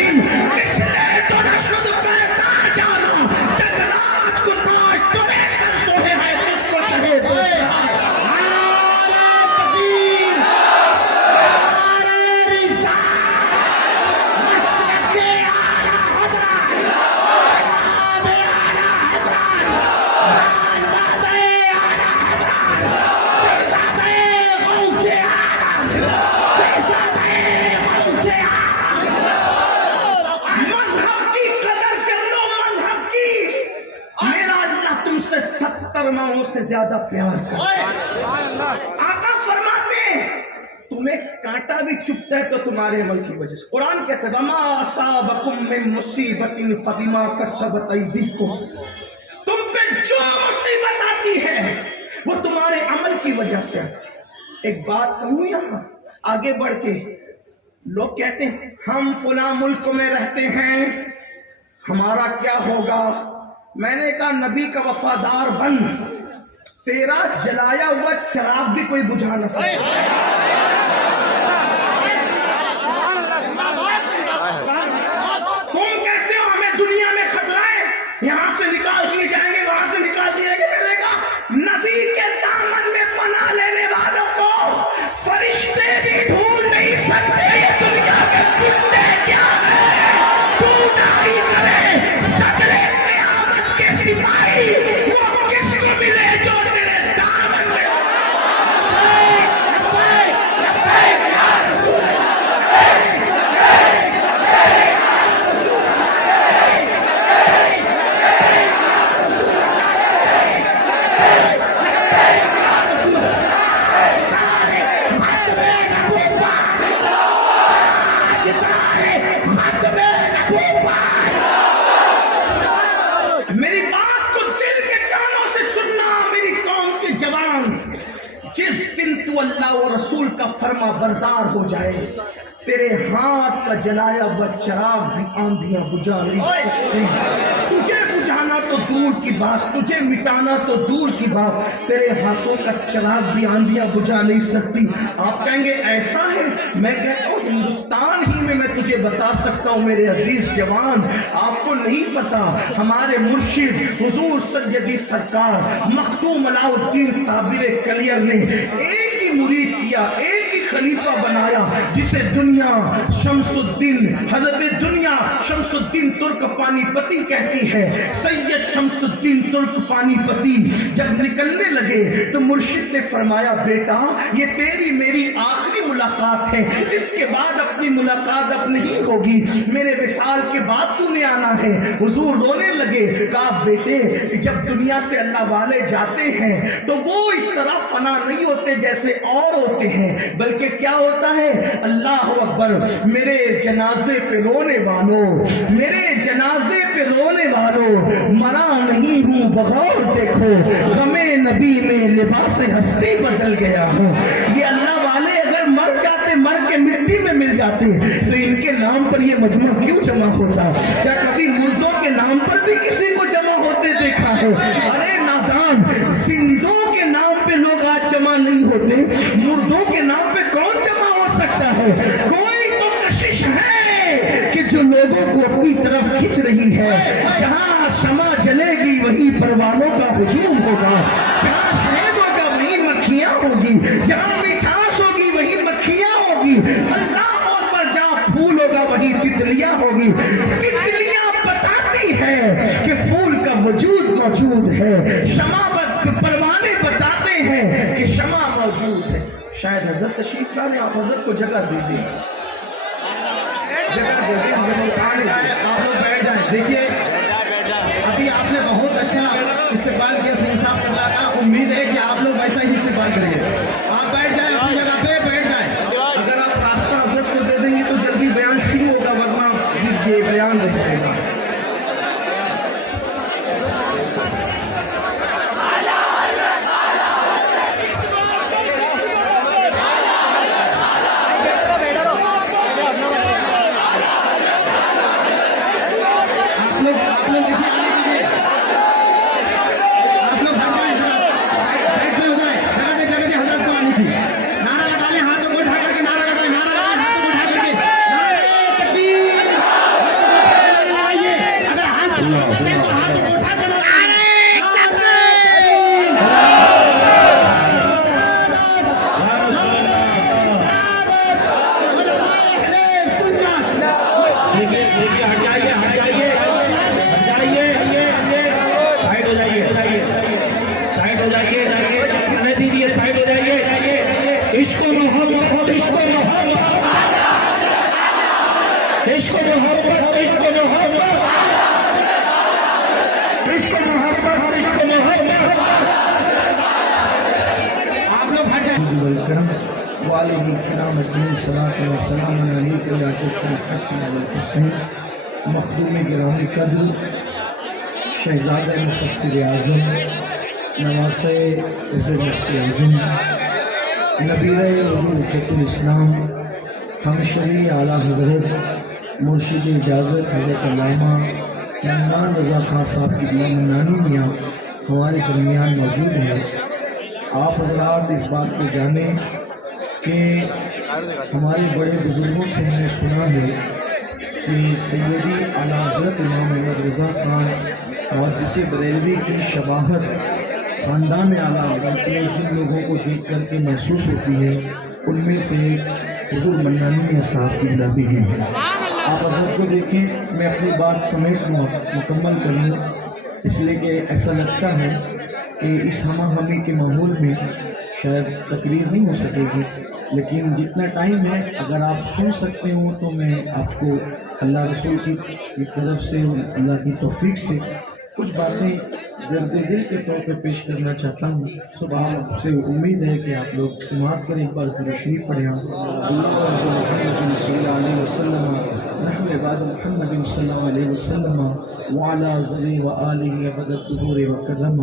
مثل تو نشد پیدا جانا، جگراج کو تاج ترے سر سوہے ہے تجھ کو شہید ماہوں سے زیادہ پیار کرتا ہے۔ آقا فرماتے ہیں تمہیں کانٹا بھی چبھتا ہے تو تمہارے عمل کی وجہ سے۔ قرآن کہتے ہیں وَمَا أَصَابَكُم مِّن مُّصِيبَةٍ فَبِمَا كَسَبَتْ أَيْدِيكُمْ، تم پہ جو مصیبت آتی ہے وہ تمہارے عمل کی وجہ سے آتی ہے۔ ایک بات کہوں یہاں آگے بڑھ کے، لوگ کہتے ہیں ہم فلاں ملک میں رہتے ہیں ہمارا کیا ہوگا؟ میں نے کہا نبی کا وفادار بن، تیرا جلایا ہوا چراغ بھی کوئی بجھا نہ سکے۔ تم کہتے ہو ہمیں دنیا میں خطرہ ہے، یہاں سے نکال دیے جائیں گے وہاں سے نکال دیے گے۔ میں نے کہا نبی کے دامن میں پناہ لینے والوں کو فرشتے بھی ڈھونڈ نہیں سکتے۔ یہ دنیا کے کتے کیا ہے ڈھونڈائی کرے صدر قیامت کے سپاہی، وہ کس کو ملے جو تیرے دامن میں میری بات کو دل کے کانوں سے سننا میری قوم کے جوان۔ جس دن تو اللہ و رسول کا فرما بردار ہو جائے، تیرے ہاتھ کا جلایا ہوا چراغ بھی آندھیاں بجھا نہیں سکتی۔ تجھے بجھانا تو دور کی بات، تجھے مٹانا تو دور کی بات، تیرے ہاتھوں کا چراغ بھی آندھیاں بجھا نہیں سکتی۔ آپ کہیں گے ایسا ہے؟ میں کہتا ہوں ہندوستان ہی میں تجھے بتا سکتا ہوں میرے عزیز جوان، آپ کو نہیں پتا ہمارے مرشد حضور سیدی سرکار مختوم علاء الدین صابر کلیر نے ایک ہی مرید کیا، ایک ہی خلیفہ بنایا جسے دنیا شمس الدین، حضرت دنیا شمس الدین ترک پانی پتی کہتی ہے۔ سید شمس الدین ترک پانی پتی جب نکلنے لگے تو مرشد نے فرمایا بیٹا یہ تیری میری آخری ملاقات ہے، اس کے بعد اپنی ملاقات اب نہیں ہوگی، میرے وصال کے بعد تو نے آنا ہے۔ حضور رونے لگے، کہا بیٹے جب دنیا سے اللہ والے جاتے ہیں تو وہ اس طرح فنا نہیں ہوتے جیسے اور ہوتے ہیں، بلکہ کیا ہوتا ہے؟ اللہ اکبر، میرے جنازے پہ رونے والوں، میرے جنازے پہ رونے والوں، مرا نہیں ہوں بغور دیکھو، غم نبی میں لباس ہستی بدل گیا ہوں۔ یہ اللہ والے اگر مر جاتے، مر کے مٹی میں مل جاتے تو ان کے نام پر یہ مجمع کیوں جمع ہوتا؟ کیا کبھی مردوں کے نام پر بھی کسی کو جمع ہوتے دیکھا ہے؟ ارے نادان، زندوں کے نام پہ لوگ آج جمع نہیں ہوتے، مردوں کے نام پہ کون جمع ہو سکتا ہے؟ کوئی تو کشش ہے کہ جو لوگوں کو اپنی طرف کھینچ رہی ہے۔ جہاں شمع جلے گی وہی پروانوں کا ہجوم ہوگا، جہاں شہد ہوگا وہی مکھیاں ہوگی، جہاں مٹھاس ہوگی وہی مکھیاں ہوگی، اللہ اکبر، جہاں پھول ہوگا وہی تتلیاں ہوگی۔ تتلیاں بتاتی ہے کہ پھول کا وجود موجود ہے، شمع پروانے بتاتے ہیں کہ شمع موجود ہے۔ شاید حضرت تشریف لائے، آپ حضرت کو جگہ دے دیں، جگہ دے دیں، آپ لوگ بیٹھ جائیں۔ دیکھیے ابھی آپ نے بہت اچھا استقبال کیا سید صاحب کا، امید ہے کہ آپ لوگ ویسا ہی استقبال کریں گے۔ آپ بیٹھ جائیں اپنی جگہ پہ، بیٹھ جائیں۔ اگر آپ راستہ حضرت کو دے دیں گے تو جلدی بیان شروع ہوگا، ورنہ یہ بیان رہ جائے گا۔ عشق محبت عشق محبت عشق محبت عشق محبت عشق محبت عشق محبت آپ لوگ ہٹیں والد کرام الدین صلاۃ و سلام علیہ یا جد الحسن والحسین مخدوم گرامی قدر شہزادہ مفسر اعظم نواسہ حضور مفتی اعظم نبیرہ حضور حجت الاسلام ہم شریع اعلیٰ حضرت مرشد اجازت حضرت علامہ منان رضا خان صاحب کی منانی میاں ہمارے درمیان موجود ہیں۔ آپ حضرات اس بات کو جانیں کہ ہمارے بڑے بزرگوں سے ہم نے سنا ہے کہ سیدی اعلیٰ حضرت امام احمد رضا خان اور اسے بریلوی کی شباہت خاندان اعلیٰ حضرت کے جن لوگوں کو دیکھ کر کے محسوس ہوتی ہے ان میں سے حضور منانی صاحب کی بھی ہیں۔ آپ حضرت کو دیکھیں، میں اپنی بات سمیٹ مکمل کر لوں اس لیے کہ ایسا لگتا ہے کہ اس ہمہ ہمی کے ماحول میں شاید تقریر نہیں ہو سکے گی، لیکن جتنا ٹائم ہے اگر آپ سن سکتے ہوں تو میں آپ کو اللہ رسول کی طرف سے اللہ کی توفیق سے کچھ باتیں درد دل کے طور پہ پیش کرنا چاہتا ہوں۔ صبح آپ سے امید ہے کہ آپ لوگ سماعت کریں، ایک بار تشریف پڑھیں۔ اللہ صلی اللہ علیہ وسلم نحو عباد محمد صلی اللہ علیہ وسلم وعلی ذری و آلہ ابد الدہور وکرم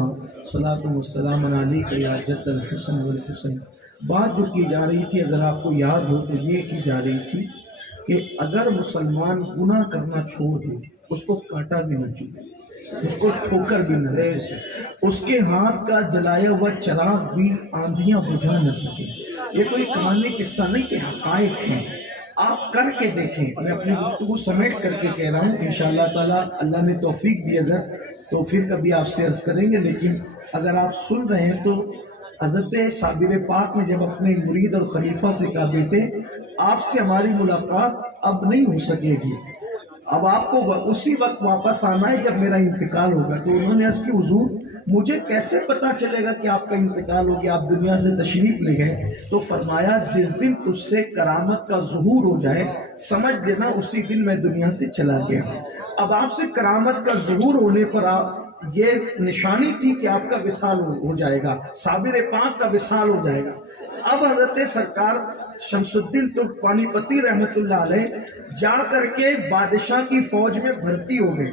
صلاۃ و سلام علیک یا جد الحسن والحسین۔ بات جو کی جا رہی تھی اگر آپ کو یاد ہو تو یہ کی جا رہی تھی کہ اگر مسلمان گناہ کرنا چھوڑ دے، اس کو کاٹا بھی نہ چکے، اس کو ٹھوکر بھی نہ دے، اس کے ہاتھ کا جلایا ہوا چراغ بھی آندھیاں بجھا نہ سکے۔ یہ کوئی کہانی قصہ نہیں کہ حقائق ہیں، آپ کر کے دیکھیں۔ میں اپنی گفتگو سمیٹ کر کے کہہ رہا ہوں، انشاءاللہ تعالیٰ اللہ نے توفیق دی اگر تو پھر کبھی آپ سے عرض کریں گے، لیکن اگر آپ سن رہے ہیں تو حضرت صابر پاک نے جب اپنے مرید اور خلیفہ سے کہا بیٹے آپ سے ہماری ملاقات اب نہیں ہو سکے گی، اب آپ کو اسی وقت واپس آنا ہے جب میرا انتقال ہوگا۔ تو انہوں نے عرض کی حضور مجھے کیسے پتا چلے گا کہ آپ کا انتقال ہو گیا، آپ دنیا سے تشریف لے گئے؟ تو فرمایا جس دن تجھ سے کرامت کا ظہور ہو جائے سمجھ لینا اسی دن میں دنیا سے چلا گیا۔ اب آپ سے کرامت کا ظہور ہونے پر آپ یہ نشانی تھی کہ آپ کا وصال ہو جائے گا، صابر پاک کا وصال ہو جائے گا۔ اب حضرت سرکار شمس الدین ترک پانی پتی رحمت اللہ علیہ جا کر کے بادشاہ کی فوج میں بھرتی ہو گئے،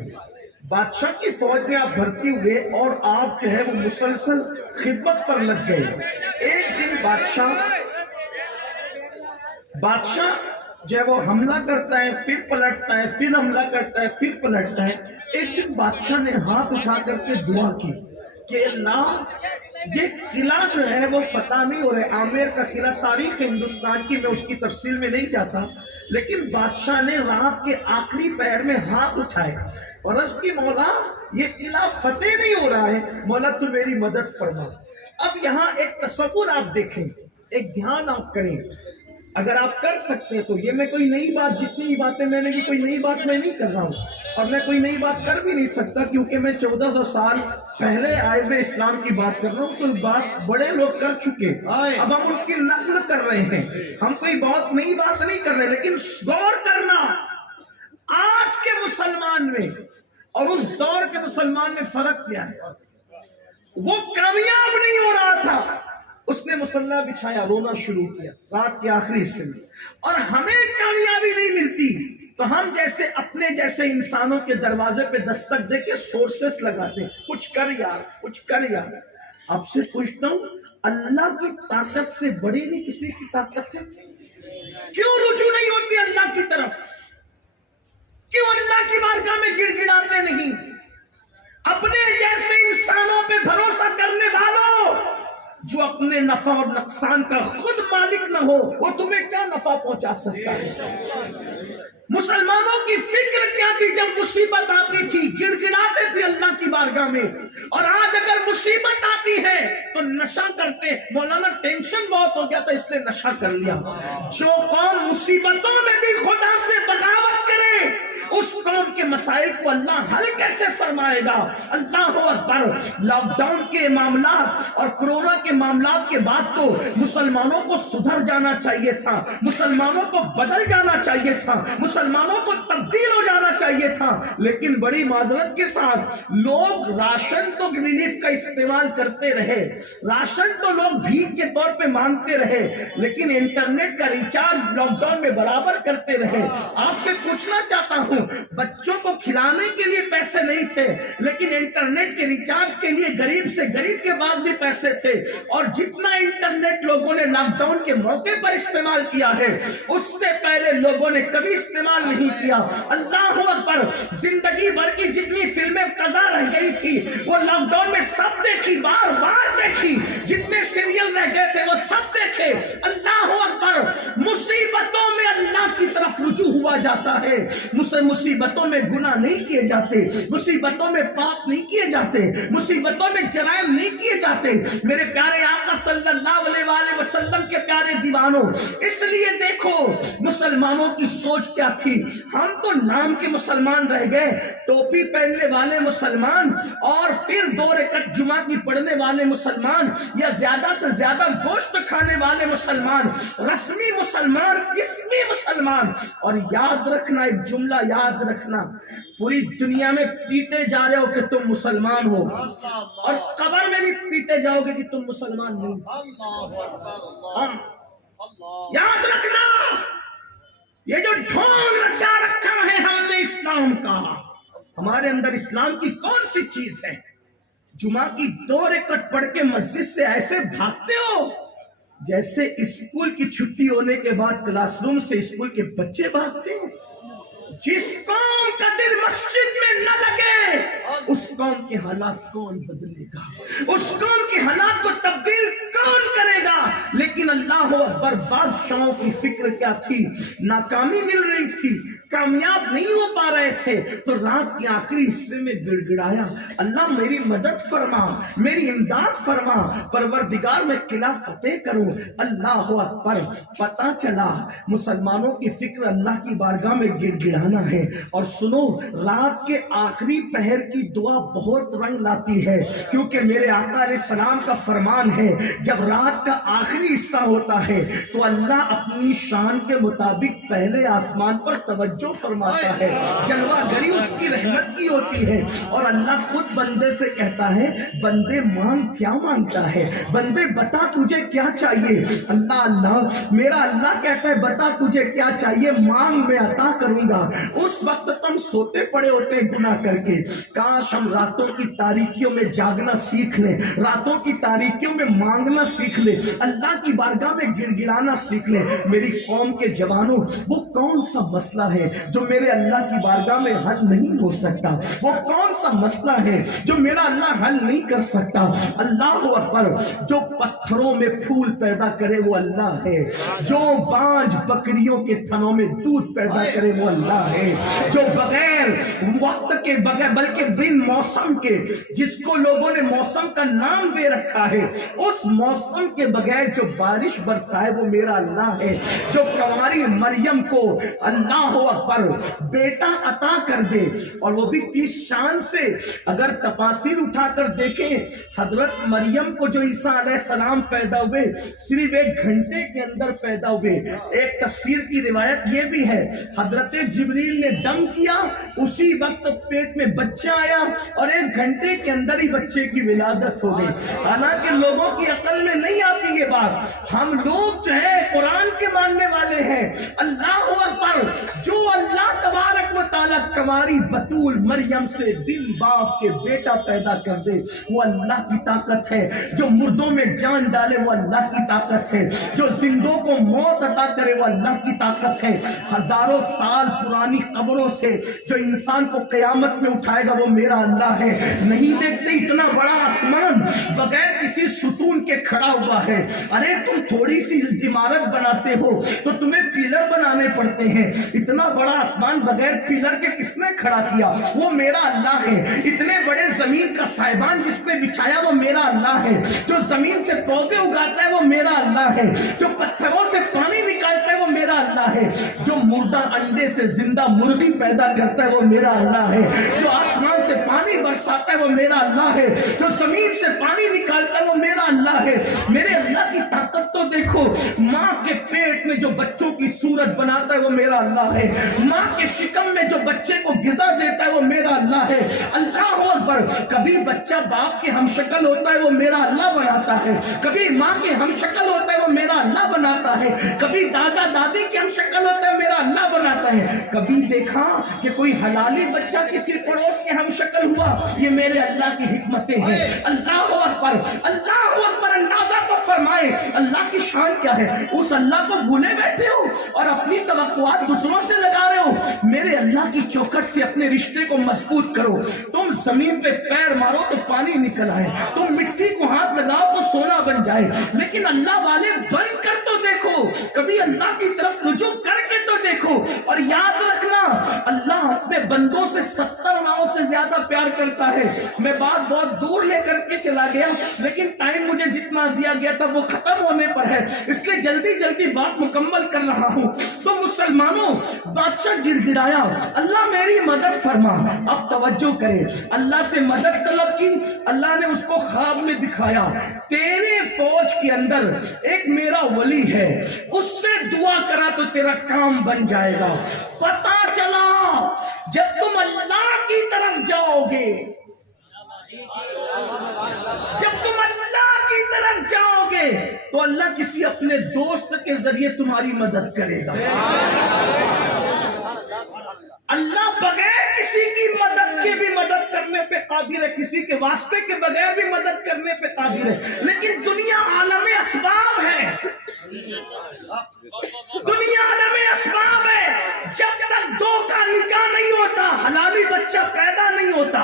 بادشاہ کی فوج میں آپ بھرتی ہوئے اور آپ جو ہے وہ مسلسل خدمت پر لگ گئے۔ ایک دن بادشاہ جو ہے وہ حملہ کرتا ہے، پھر پلٹتا ہے، پھر حملہ کرتا ہے، پھر پلٹتا ہے۔ ایک دن بادشاہ نے ہاتھ اٹھا کر کے دعا کی کہ اللہ یہ قلعہ جو ہے وہ فتح نہیں ہو رہا۔ عامر کا قلعہ تاریخ ہندوستان کی، میں اس کی تفصیل میں نہیں جاتا، لیکن بادشاہ نے رات کے آخری پہر میں ہاتھ اٹھائے اور عرض کی مولا یہ قلعہ فتح نہیں ہو رہا ہے، مولا تو میری مدد فرما۔ اب یہاں ایک تصور آپ دیکھیں، ایک دھیان آپ کریں، اگر آپ کر سکتے ہیں تو یہ میں کوئی نئی بات، جتنی باتیں میں نے کی کوئی نئی بات میں نہیں کر رہا ہوں اور میں کوئی نئی بات کر بھی نہیں سکتا کیونکہ میں 1400 سال پہلے آئے ہوئے اسلام کی بات کر رہا ہوں، تو بات بڑے لوگ کر چکے، اب ہم ان کی نقل کر رہے ہیں، ہم کوئی بہت نئی بات نہیں کر رہے، لیکن غور کرنا آج کے مسلمان میں اور اس دور کے مسلمان میں فرق کیا ہے۔ وہ کامیاب نہیں ہو رہا تھا، اس نے مصلی بچھایا، رونا شروع کیا رات کے آخری حصے میں، اور ہمیں کامیابی نہیں ملتی تو ہم جیسے اپنے جیسے انسانوں کے دروازے پہ دستک دے کے سورسز لگاتے، کچھ کر یار، کچھ کر یار۔ آپ سے پوچھتا ہوں اللہ کی طاقت سے بڑی نہیں کسی کی طاقت ہے؟ کیوں رجوع نہیں ہوتی اللہ کی طرف؟ کیوں اللہ کی بارگاہ میں گڑ گڑاتے نہیں؟ اپنے جیسے انسانوں پہ بھروسہ کرنے والوں، جو اپنے نفع اور نقصان کا خود مالک نہ ہو، وہ تمہیں کیا نفع پہنچا سکتا ہے؟ مسلمانوں کی فکر کیا تھی جب مصیبت آتی تھی؟ گڑ گڑاتے تھے اللہ کی بارگاہ میں، اور آج اگر مصیبت آتی ہے تو نشہ کرتے، مولانا ٹینشن بہت ہو گیا تھا اس نے نشہ کر لیا۔ جو قوم مصیبتوں میں بھی خدا سے بغاوت کرے اس قوم کے مسائل کو اللہ حل کیسے فرمائے گا؟ اللہ اکبر۔ لاک ڈاؤن کے معاملات اور کرونا کے معاملات کے بعد تو مسلمانوں کو سدھر جانا چاہیے تھا، مسلمانوں کو بدل جانا چاہیے تھا، مسلمانوں کو تبدیل ہو جانا چاہیے تھا، لیکن بڑی معذرت کے ساتھ لوگ راشن تو ریلیف کا استعمال کرتے رہے، راشن تو لوگ بھیک کے طور پہ مانگتے رہے، لیکن انٹرنیٹ کا ریچارج لاک ڈاؤن میں برابر کرتے رہے۔ آپ سے پوچھنا چاہتا ہوں، بچوں کو کھلانے کے لیے پیسے نہیں تھے، لیکن انٹرنیٹ کے ریچارج کے لیے غریب سے غریب کے پاس بھی پیسے تھے، اور جتنا انٹرنیٹ لوگوں نے لاک ڈاؤن کے موقع پر استعمال کیا ہے اس سے پہلے لوگوں نے کبھی استعمال نہیں کیا۔ اللہ اکبر۔ زندگی بھر کی جتنی فلمیں قضا رہ گئی تھی وہ لاک ڈاؤن میں سب دیکھی، بار بار دیکھی، جتنے سیریل رہ گئے تھے وہ سب دیکھے۔ اللہ اکبر۔ مصیبتوں میں اللہ کی طرف رجوع ہوا جاتا ہے، مصیبتوں میں گناہ نہیں کیے جاتے، مصیبتوں میں پاپ نہیں کیے جاتے، مصیبتوں میں جرائم نہیں کیے جاتے۔ میرے پیارے آقا صلی اللہ علیہ وآلہ وسلم کے پیارے دیوانوں، اس لیے دیکھو مسلمانوں کی سوچ کیا تھی۔ ہم تو نام کے مسلمان رہ گئے، ٹوپی پہننے والے مسلمان اور پھر 2 رکعت جمعہ کی پڑھنے والے مسلمان، یا زیادہ سے زیادہ گوشت کھانے والے مسلمان، رسمی مسلمان، اسمی مسلمان۔ اور یاد رکھنا، ایک جملہ یاد رکھنا، پوری دنیا میں پیٹے جا رہے ہو کہ تم مسلمان ہو، اور قبر میں بھی پیٹے جاؤ گے کہ تم مسلمان نہیں۔ یاد رکھنا، یہ جو ڈھونگ رچا رکھا ہے ہم نے اسلام کا، ہمارے اندر اسلام کی کون سی چیز ہے؟ جمعہ کی 2 رکعت پڑھ کے مسجد سے ایسے بھاگتے ہو جیسے اسکول کی چھٹی ہونے کے بعد کلاس روم سے اسکول کے بچے بھاگتے ہیں۔ جس قوم کا دل مسجد میں نہ لگے اس قوم کے حالات کون بدلے گا؟ اس قوم کے حالات کو تبدیل کون کرے گا؟ لیکن اللہ اکبر، بادشاہوں کی فکر کیا تھی؟ ناکامی مل رہی تھی، کامیاب نہیں ہو پا رہے تھے، تو رات کے آخری حصے میں گڑ گڑایا، اللہ میری مدد فرما، میری امداد فرما، پروردگار میں قلعہ فتح کروں۔ اللہ اکبر۔ پتہ چلا مسلمانوں کی فکر اللہ کی بارگاہ میں گڑ گڑانا ہے۔ اور سنو، رات کے آخری پہر کی دعا بہت رنگ لاتی ہے، کیونکہ میرے آقا علیہ السلام کا فرمان ہے، جب رات کا آخری حصہ ہوتا ہے تو اللہ اپنی شان کے مطابق پہلے آسمان پر توجہ فرماتا ہے، جلوہ گری اس کی رحمت کی ہوتی ہے، اور اللہ خود بندے سے کہتا ہے، بندے مانگ، کیا مانگتا ہے؟ بندے بتا تجھے کیا چاہیے؟ اللہ میرا اللہ کہتا ہے، بتا تجھے کیا چاہیے، مانگ میں عطا کروں گا۔ اس وقت تم سوتے پڑے ہوتے گناہ کر کے، کاش ہم راتوں کی تاریکیوں میں جاگنا سیکھ لیں، راتوں کی تاریکیوں میں مانگنا سیکھ لیں، اللہ کی بارگاہ میں گڑ گڑانا سیکھ لیں۔ میری قوم کے جوانوں، وہ کون سا مسئلہ ہے جو میرے اللہ کی بارگاہ میں حل نہیں ہو سکتا؟ وہ کون سا مسئلہ ہے جو میرا اللہ حل نہیں کر سکتا؟ اللہ اکبر۔ جو پتھروں میں پھول پیدا کرے وہ اللہ ہے، جو بانج بکریوں کے تھنوں میں دودھ پیدا کرے وہ اللہ ہے، جو بغیر وقت کے بغیر بلکہ بن موسم کے، جس کو لوگوں نے موسم کا نام دے رکھا ہے، اس موسم کے بغیر جو بارش برسائے وہ میرا اللہ ہے، جو کنواری مریم کو اللہ اکبر بیٹا عطا کر دے، اور وہ بھی کس شان سے۔ اگر تفاسیر اٹھا کر دیکھیں، حضرت مریم کو جو عیسیٰ علیہ السلام پیدا ہوئے صرف 1 گھنٹے کے اندر پیدا ہوئے۔ ایک تفسیر کی روایت یہ بھی ہے، حضرت جبریل نے دم کیا، اسی وقت پیٹ میں بچہ آیا، اور 1 گھنٹے کے اندر ہی بچے کی ولادت ہو گئی۔ حالانکہ لوگوں کی عقل میں نہیں آتی یہ بات، ہم لوگ جو ہے قرآن کے ماننے والے ہیں۔ اللہ اکبر۔ جو اللہ تبارک و تعالیٰ کنواری بطول مریم سے بن باپ کے بیٹا پیدا کر دے وہ اللہ کی طاقت ہے، جو مردوں میں جان ڈالے وہ اللہ کی طاقت ہے، جو زندوں کو موت عطا کرے وہ اللہ کی طاقت ہے، ہزاروں سال پرانی قبروں سے جو انسان کو قیامت میں اٹھائے گا وہ میرا اللہ ہے۔ نہیں دیکھتے اتنا بڑا آسمان بغیر کسی ستون کے کھڑا ہوا ہے؟ ارے تم تھوڑی سی عمارت بناتے ہو تو تمہیں پلر بنانے پڑتے ہیں، اتنا بڑا آسمان بغیر پلر کے کس نے کھڑا کیا؟ وہ میرا اللہ ہے۔ اتنے بڑے زمین کا سائبان جس نے بچھایا وہ میرا اللہ ہے، جو زمین سے پودے اگاتا ہے وہ میرا اللہ ہے، جو پتھروں سے پانی نکالتا ہے وہ میرا اللہ اللہ ہے. جو مردہ انڈے سے زندہ مرغی پیدا کرتا ہے وہ میرا اللہ ہے. جو آسمان سے پانی برساتا ہے وہ میرا اللہ ہے. جو زمین سے پانی نکالتا ہے وہ میرا اللہ ہے. میرے اللہ کی طاقت تو دیکھو. ماں کے پیٹ میں جو بچوں کی صورت بناتا ہے وہ میرا اللہ ہے. ماں کے شکم میں جو بچے کو غذا دیتا ہے وہ میرا اللہ ہے. اللہ اکبر. کبھی بچہ باپ کے ہم شکل ہوتا ہے وہ میرا اللہ بناتا ہے. کبھی ماں کے ہم شکل ہوتا ہے وہ میرا اللہ بناتا ہے. کبھی دادا دادی کے ہم شکل ہوتا ہے میرا اللہ بناتا ہے. کبھی دیکھا کہ کوئی حلالی بچہ کسی پڑوس کے ہم شکل ہوا. یہ میرے اللہ کی حکمتیں ہیں. اللہ اکبر. اللہ اکبر. اندازہ تو فرمائے اللہ کی شان کیا ہے. اس اللہ کو بھولے بیٹھے ہو اور اپنی توقعات دوسروں سے لگا رہے ہو. میرے اللہ کی چوکھٹ سے اپنے رشتے کو مضبوط کرو. تم زمین پہ پیر مارو تو پانی نکل آئے. تم مٹی کو ہاتھ لگاؤ تو سونا بن جائے. لیکن اللہ والے بن کر تو دیکھو. کبھی اللہ کی طرف رجوع کر کے تو دیکھو. اور یاد رکھنا اللہ اپنے بندوں سے 70 ماؤں سے زیادہ پیار کرتا ہے. میں بات بہت دور لے کر کے چلا گیا لیکن ٹائم مجھے جتنا دیا گیا تھا وہ ختم ہونے پر ہے, اس لیے جلدی جلدی بات مکمل کر رہا ہوں. تو مسلمانوں, بادشاہ گر گرایا, اللہ میری مدد فرما. اب توجہ کرے, اللہ سے مدد طلب کی. اللہ نے اس کو خواب میں دکھایا, تیرے فوج کے اندر ایک میرا ولی ہے, اس سے دعا کرا تو تیرا کام بن جائے گا. پتا چلا جب تم اللہ کی طرف جاؤ گے, جب تم اللہ کی طرف جاؤ گے تو اللہ کسی اپنے دوست کے ذریعے تمہاری مدد کرے گا. اللہ بغیر کسی کی مدد کے بھی مدد کرنے پہ قادر ہے, کسی کے واسطے کے بغیر بھی مدد کرنے پہ قادر ہے. لیکن دنیا عالم اسباب ہے, دنیا عالم اسباب ہے. جب تک دو کا نکاح نہیں ہوتا حلالی بچہ پیدا نہیں ہوتا.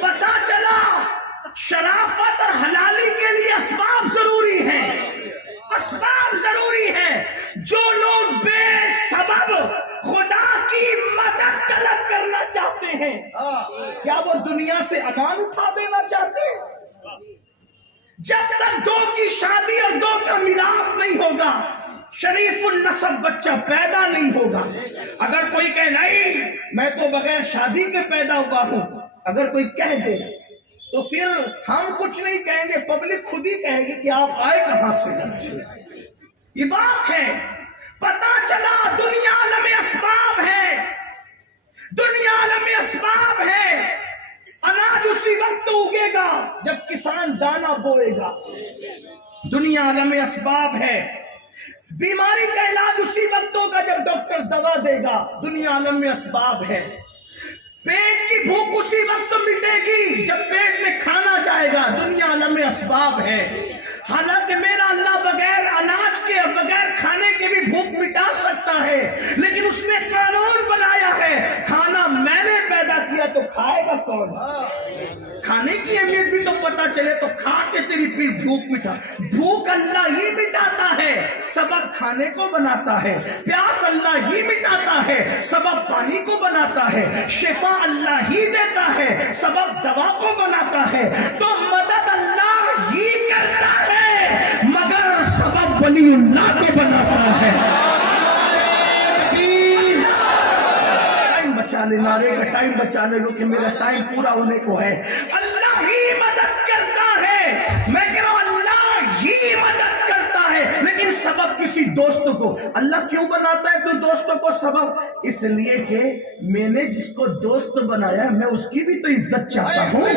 پتہ چلا شرافت اور حلالی کے لیے اسباب ضروری ہیں, اسباب ضروری ہیں. جو لوگ بے سبب خدا کی مدد طلب کرنا چاہتے ہیں, کیا وہ دنیا سے امان اٹھا دینا چاہتے ہیں؟ جب تک دو کی شادی اور دو کا ملاپ نہیں ہوگا شریف النسب بچہ پیدا نہیں ہوگا. اگر کوئی کہے نہیں میں تو بغیر شادی کے پیدا ہوا ہوں, اگر کوئی کہہ دے تو پھر ہم کچھ نہیں کہیں گے, پبلک خود ہی کہے گی کہ آپ آئے کہاں سے. یہ بات ہے. پتا چلا دنیا عالم اسباب ہے, دنیا عالم اسباب ہے. اناج اسی وقت اگے گا جب کسان دانا بوئے گا. دنیا عالم اسباب ہے. بیماری کا علاج اسی وقت ہوگا جب ڈاکٹر دوا دے گا. دنیا عالم میں اسباب ہے. پیٹ کی بھوک اسی وقت مٹے گی جب پیٹ میں کھانا جائے گا. دنیا عالم میں اسباب ہے. حالانکہ میرا اللہ بغیر اناج کے اور بغیر کھانے کے بھی بھوک مٹا سکتا ہے, لیکن اس نے قانون بنایا ہے کھانا میں نے پیدا کیا تو کھائے گا کون. کھانے کی اہمیت بھی تو پتا چلے تو کھا کے تیری بھوک مٹا. بھوک اللہ ہی مٹاتا ہے, سبب کھانے کو بناتا ہے. پیاس اللہ ہی مٹاتا ہے, سبب پانی کو بناتا ہے. شفا اللہ ہی دیتا ہے, سبب دوا کو بناتا ہے. تو مدد اللہ ہی کرتا ہے مگر سبب ولی اللہ کو بناتا ہے. بچا لے, نعرے کا ٹائم بچا لے لو کہ میرا ٹائم پورا ہونے کو ہے. اللہ ہی مدد کرتا ہے, میں کہہ رہا ہوں اللہ ہی مدد کرتا ہے, لیکن سبب کسی دوست کو. اللہ کیوں بناتا ہے تو دوستوں کو سبب؟ اس لیے کہ میں نے جس کو دوست بنایا میں اس کی بھی تو عزت چاہتا ہوں.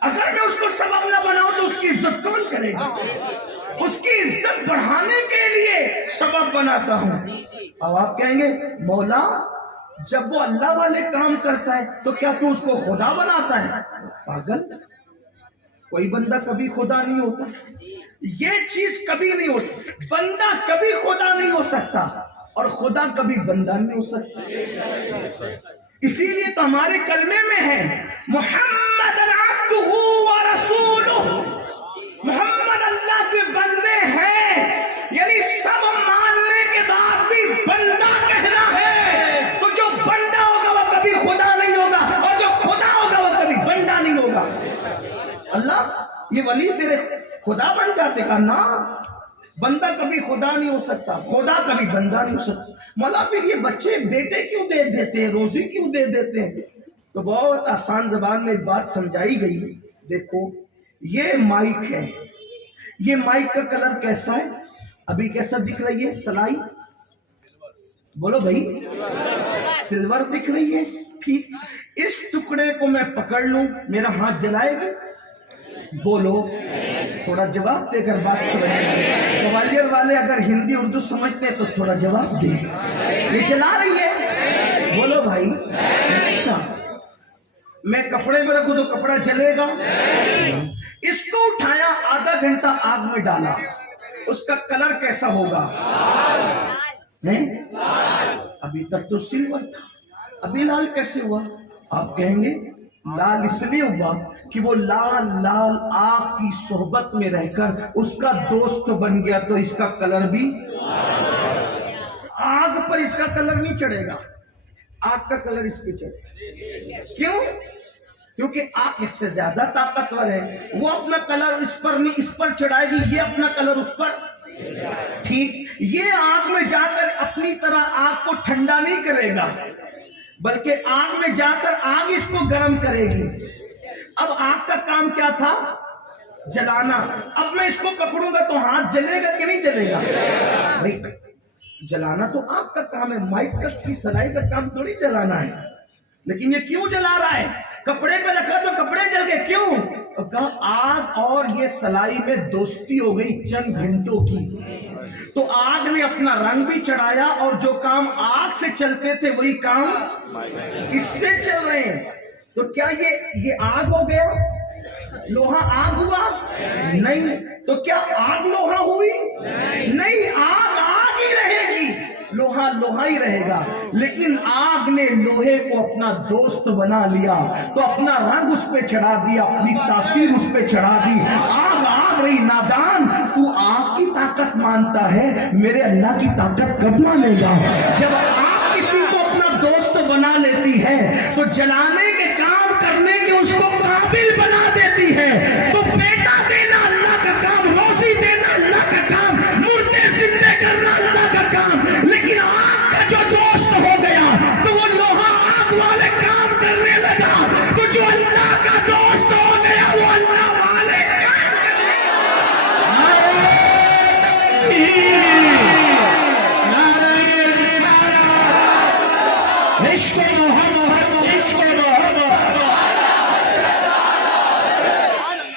اگر میں اس کو سبب نہ بناؤں تو اس کی عزت کون کرے گا؟ اس کی عزت بڑھانے کے لیے سبب بناتا ہوں. اب آپ کہیں گے مولا جب وہ اللہ والے کام کرتا ہے تو کیا تو اس کو خدا بناتا ہے؟ پاگل, کوئی بندہ کبھی خدا نہیں ہوتا. یہ چیز کبھی نہیں ہوتی. بندہ کبھی خدا نہیں ہو سکتا اور خدا کبھی بندہ نہیں ہو سکتا. اسی لیے تو ہمارے کلمے میں ہے محمد عبدہ و رسولہ, محمد اللہ کے بندے ہیں. یعنی سب ماننے کے بعد بھی بندہ کہنا ہے. تو جو بندہ ہوگا وہ کبھی خدا نہیں ہوگا اور جو خدا ہوگا وہ کبھی بندہ نہیں ہوگا. اللہ یہ ولی تیرے خدا بن جاتے کا نا, بندہ کبھی خدا نہیں ہو سکتا، خدا کبھی بندہ نہیں ہو سکتا۔ مولا پھر یہ بچے بیٹے کیوں دے دیتے ہیں، روزی کیوں دے دیتے ہیں؟ تو بہت آسان زبان میں ایک بات سمجھائی گئی۔ دیکھو یہ مائک ہے، یہ مائک کا کلر کیسا ہے؟ ابھی کیسا دکھ رہی ہے سلائی؟ بولو بھائی، سلور دکھ رہی ہے، ٹھیک۔ اس ٹکڑے کو میں پکڑ لوں، میرا ہاتھ جلائے گا؟ بولو، تھوڑا جواب دے کر بات سمجھیں۔ گوالیر والے اگر ہندی اردو سمجھتے تو تھوڑا جواب دے۔ یہ جلا رہی ہے؟ بولو بھائی، میں کپڑے میں رکھوں تو کپڑا جلے گا؟ اس کو اٹھایا، آدھا گھنٹہ آگ میں ڈالا، اس کا کلر کیسا ہوگا؟ ابھی تک تو سلور تھا، ابھی لال کیسے ہوا؟ آپ کہیں گے لال اس لیے ہوا کہ وہ لال لال آپ کی صحبت میں رہ کر اس کا دوست بن گیا، تو اس کا کلر بھی آگ پر اس کا کلر نہیں چڑھے گا، آگ کا کلر اس پہ چڑھے گا۔ کیوں؟ کیونکہ آگ اس سے زیادہ طاقتور ہے، وہ اپنا کلر اس پر نہیں، اس پر چڑھائے گی، یہ اپنا کلر اس پر، ٹھیک۔ یہ آگ میں جا کر اپنی طرح آگ کو ٹھنڈا نہیں کرے گا، بلکہ آگ میں جا کر آگ اس کو گرم کرے گی۔ اب آگ کا کام کیا تھا؟ جلانا۔ اب میں اس کو پکڑوں گا تو ہاتھ جلے گا کہ نہیں جلے گا؟ بھائی جلانا تو آگ کا کام ہے، مائک کی سلائی کا کام تھوڑی جلانا ہے۔ لیکن یہ کیوں جلا رہا ہے؟ کپڑے پہ رکھا تو کپڑے جل گئے، کیوں؟ کہا آگ اور یہ سلائی میں دوستی ہو گئی چند گھنٹوں کی، تو آگ نے اپنا رنگ بھی چڑھایا، اور جو کام آگ سے چلتے تھے وہی کام اس سے چل رہے ہیں۔ تو کیا یہ آگ ہو گیا؟ لوہا آگ ہوا؟ نہیں۔ تو کیا آگ لوہا ہوئی؟ نہیں، آگ آگ ہی رہے گی، لوہا لوہا ہی رہے گا۔ لیکن آگ نے لوہے کو اپنا دوست بنا لیا، تو اپنا رنگ اس پہ چڑھا دیا، اپنی تاثیر اس پہ چڑھا دی۔ آگ آگ رہی۔ نادان، تو آگ کی طاقت مانتا ہے، میرے اللہ کی طاقت کب مانے گا؟ جب آگ کسی کو اپنا دوست بنا لیتی ہے تو جلانے کے کام کرنے کے اس کو قابل بنا دیتی ہے۔ تو بیٹا دینا اللہ کا کام، روزی دینا اللہ کا کام، مردے زندے کرنا اللہ کا کام، لیکن آگ کا جو دوست ہو گیا تو وہ لوہا آگ والے کام کرنے لگا، تو جو اللہ کا دوست ہو گیا وہ اللہ والے کام کرنے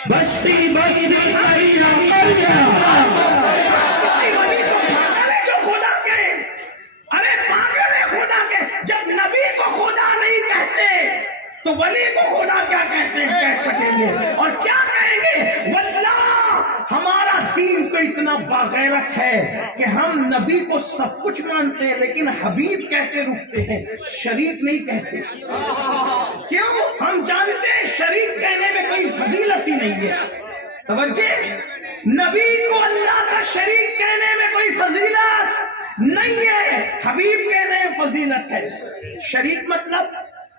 بستی بستی سرینا کر گیا۔ جو خدا کے، ارے پاگل ہے خدا کے، جب نبی کو خدا نہیں کہتے تو ولی کو خدا کیا کہتے ہیں؟ کہہ سکیں گے، اور کیا کہیں گے؟ واللہ ہمارا دین تو اتنا باغیرت ہے کہ ہم نبی کو سب کچھ مانتے ہیں، لیکن حبیب کہہ کے رکتے ہیں، شریک نہیں کہتے۔ کیوں؟ ہم جانتے ہیں شریک کہنے میں کوئی فضیلت ہی نہیں ہے۔ توجہ، نبی کو اللہ کا شریک کہنے میں کوئی فضیلت نہیں ہے، حبیب کہنے میں فضیلت ہے۔ شریک مطلب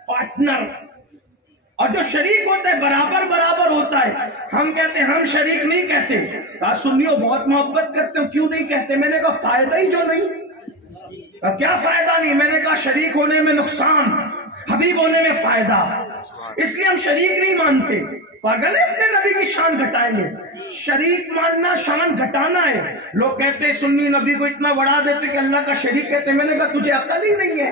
پارٹنر، اور جو شریک ہوتا ہے برابر برابر ہوتا ہے۔ ہم کہتے ہیں، ہم شریک نہیں کہتے۔ سنیو، بہت محبت کرتے ہو، کیوں نہیں کہتے؟ میں نے کہا فائدہ ہی جو نہیں۔ کیا فائدہ نہیں؟ میں نے کہا شریک ہونے میں نقصان، حبیب ہونے میں فائدہ، اس لیے ہم شریک نہیں مانتے۔ پاگل ہے، اپنے نبی کی شان گھٹائیں گے؟ شریک ماننا شان گھٹانا ہے۔ لوگ کہتے ہیں سنی نبی کو اتنا بڑھا دیتے کہ اللہ کا شریک کہتے ہیں۔ میں نے کہا تجھے عقل ہی نہیں ہے۔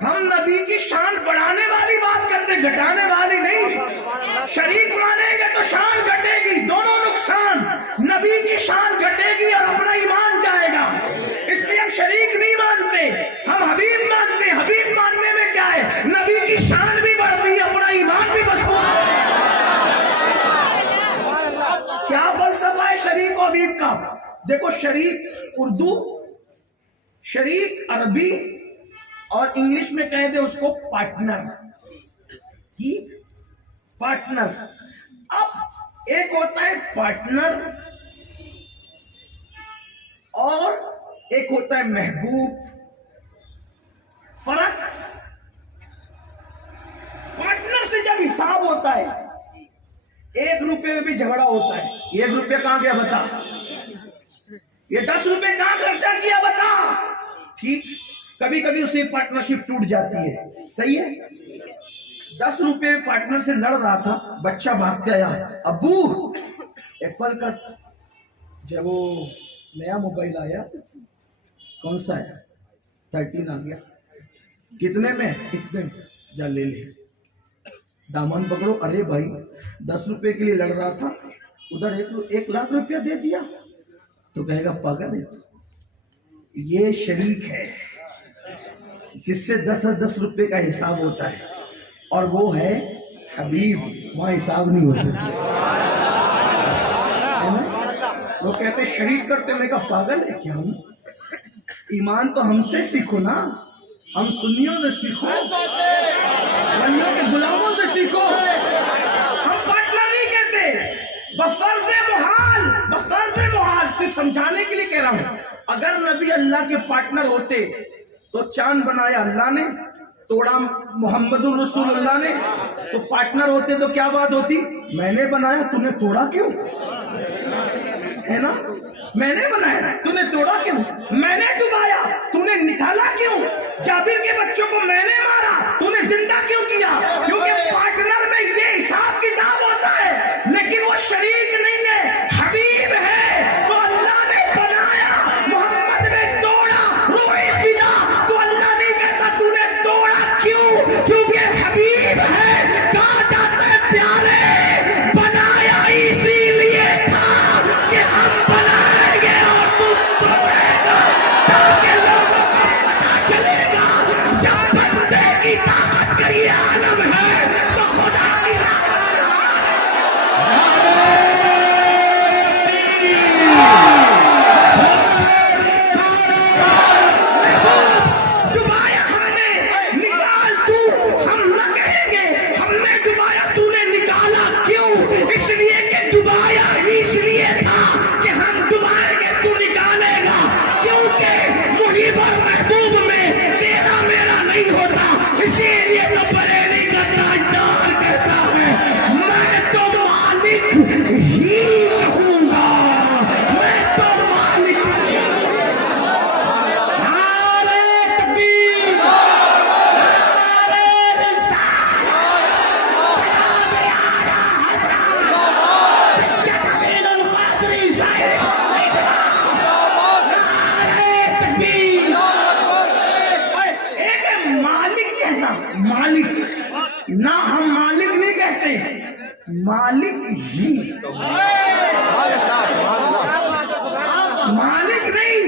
ہم نبی کی شان بڑھانے والی بات کرتے، گھٹانے والی نہیں۔ شریک مانیں گے تو شان گھٹے گی، دونوں نقصان، نبی کی شان گھٹے گی اور اپنا ایمان جائے گا۔ اس لیے ہم شریک نہیں مانتے، ہم حبیب مانتے۔ حبیب ماننے میں کیا ہے؟ نبی کی شان بھی بڑھتی ہے، اپنا ایمان بھی مضبوط ہے۔ کیا فلسفہ ہے شریک و حبیب کا؟ دیکھو، شریک اردو، شریک عربی، اور انگلش میں کہہ دے اس کو پارٹنر، کی پارٹنر۔ اب ایک ہوتا ہے پارٹنر اور ایک ہوتا ہے محبوب۔ فرق، پارٹنر سے جب حساب ہوتا ہے 1 روپے میں بھی جھگڑا ہوتا ہے۔ 1 روپے کہاں گیا بتا؟ یہ 10 روپے کہاں خرچہ کیا بتا. ٹھیک, کبھی کبھی اسے پارٹنرشپ ٹوٹ جاتی ہے, صحیح ہے. 10 روپے پارٹنر سے لڑ رہا تھا, بچہ بھاگتے آیا, ابو ایپل کا جب وہ نیا موبائل آیا, کون سا ہے, 13 آ گیا, کتنے میں, اتنے, جا لے لے. دامن پکڑو, ارے بھائی 10 روپے کے لیے لڑ رہا تھا, ادھر 1 لاکھ روپیہ دے دیا, تو کہے گا پاگل ہے. یہ شریک ہے جس سے 10 روپے کا حساب ہوتا ہے, اور وہ ہے حبیب, وہاں حساب نہیں ہوتا. وہ کہتے شریک کرتے, میں کہا پاگل ہے کیا ہوں, ایمان تو ہم سے سیکھو نا, ہم سنیوں سے سیکھو, ولیوں کے غلاموں سے سیکھو. ہم پارٹنر نہیں کہتے, بفرض محال, صرف سمجھانے کے لیے کہہ رہا ہوں. اگر نبی اللہ کے پارٹنر ہوتے تو چاند بنایا اللہ نے, توڑا محمد الرسول اللہ نے, تو پارٹنر ہوتے تو کیا بات ہوتی, میں نے بنایا تو نے توڑا کیوں, ہے نا, میں نے بنایا تو نے توڑا کیوں, میں نے ڈبایا تو نے نکالا کیوں, جابر کے بچوں کو میں نے مارا تو نے زندہ کیوں کیا, کیونکہ پارٹنر میں یہ حساب کتاب ہوتا ہے. لیکن وہ شریک نہیں ہے, حبیب ہے, تو اللہ نے بنایا, محمد نے توڑا, روح فدا, تو اللہ نہیں کہتا تو نے توڑا کیوں, کیونکہ حبیب ہے. کہا جاتا ہے پیارے بنایا اسی لیے تھا کہ ہم بنائیں گے اور تو توڑے گا, تاکہ لوگوں کو پتا چلے گا جب بندے کی طاقت کا یہ عالم ہے تو خدا کی ڈبایا ہم نے, نکال تو, ہم نہ کہیں گے ہم نے ڈبایا تو نے نکالا کیوں, اس لیے کہ ڈبایا اس لیے تھا کہ ہم ڈبائیں گے تو نکالے گا, کیونکہ محب اور محبوب میں تیرا میرا نہیں ہوتا. اسی لیے تو بریلی کا تاجدار کہتا ہے میں تو مالک ہی کہوں گا, میں تو مالک. مالک نہ, ہم مالک نہیں کہتے, مالک ہی, مالک نہیں,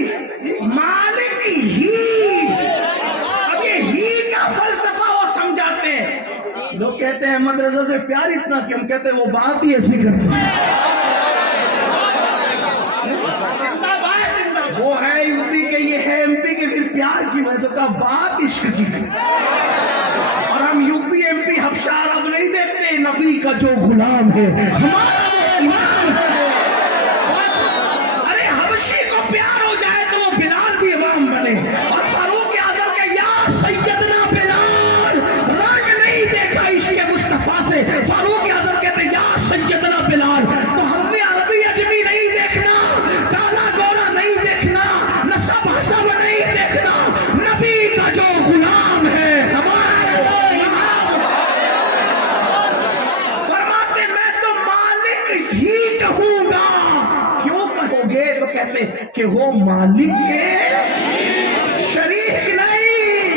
مالک ہی. اب یہ ہی کا فلسفہ وہ سمجھاتے ہیں. لوگ کہتے ہیں احمد رضا سے پیار اتنا کہ ہم کہتے ہیں وہ بات ہی ایسی کرتے ہیں. وہ ہے یو پی کے, یہ ہے ایم پی کے, پھر پیار کی, میں تو کہا بات عشق کی. اور ہم یو پی ایم پی حبشہ عرب نہیں دیکھتے, نبی کا جو غلام ہے ہمارا وہ امام ہے. ارے حبشی کو پیار ہو جائے تو وہ بلال بھی امام بنے, اور فاروق اعظم کے یا سیدنا بلال, رنگ نہیں دیکھا عشق مصطفیٰ سے, فاروق اعظم کہتے یا سیدنا بلال. تو ہم نے عربی عجمی نہیں دیکھنا, کالا گورا نہیں دیکھنا, نسب حسب نہیں دیکھنا, نبی کا جو غلام ہے ہمارا کہتے کہ وہ مالک کے شریک نہیں,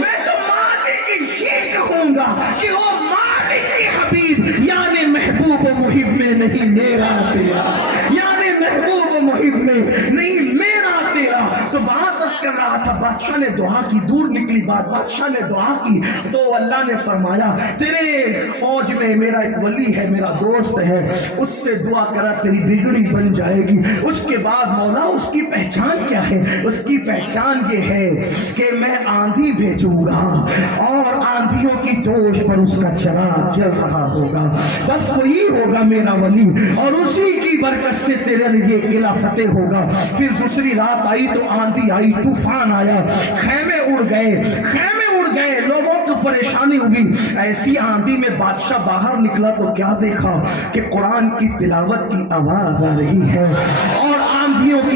میں تو مالک ہی کہوں گا کہ وہ مالک کے حبیب, یعنی محبوب و محب میں نہیں میرا تیرا, یعنی محبوب و محب میں نہیں میرا تیرا. تو بات اس کر رہا تھا, بادشاہ نے دعا کی, دور نکلی بات, بادشاہ نے دعا کی تو اللہ نے فرمایا تیرے فوج میں میرا ایک ولی ہے, میرا دوست ہے, اس سے دعا کرا تیری بگڑی بن جائے گی. اس کے بعد مولا اس کی پہچان کیا ہے, اس کی پہچان یہ ہے کہ میں آندھی بھیجوں گا اور آندھیوں کی دوش پر اس کا چراغ جل رہا ہوگا, بس وہی ہوگا میرا ولی, اور اسی کی برکت سے تیرے لیے قلعہ فتح ہوگا. پھر دوسری رات آئی تو آندھی آئی, طوفان آیا, خیمے اڑ گئے, لوگوں کو پریشانی ہوگی. ایسی آندھی میں بادشاہ باہر نکلا تو کیا دیکھا کہ قرآن کی تلاوت کی آواز آ رہی ہے, اور آندھیوں کی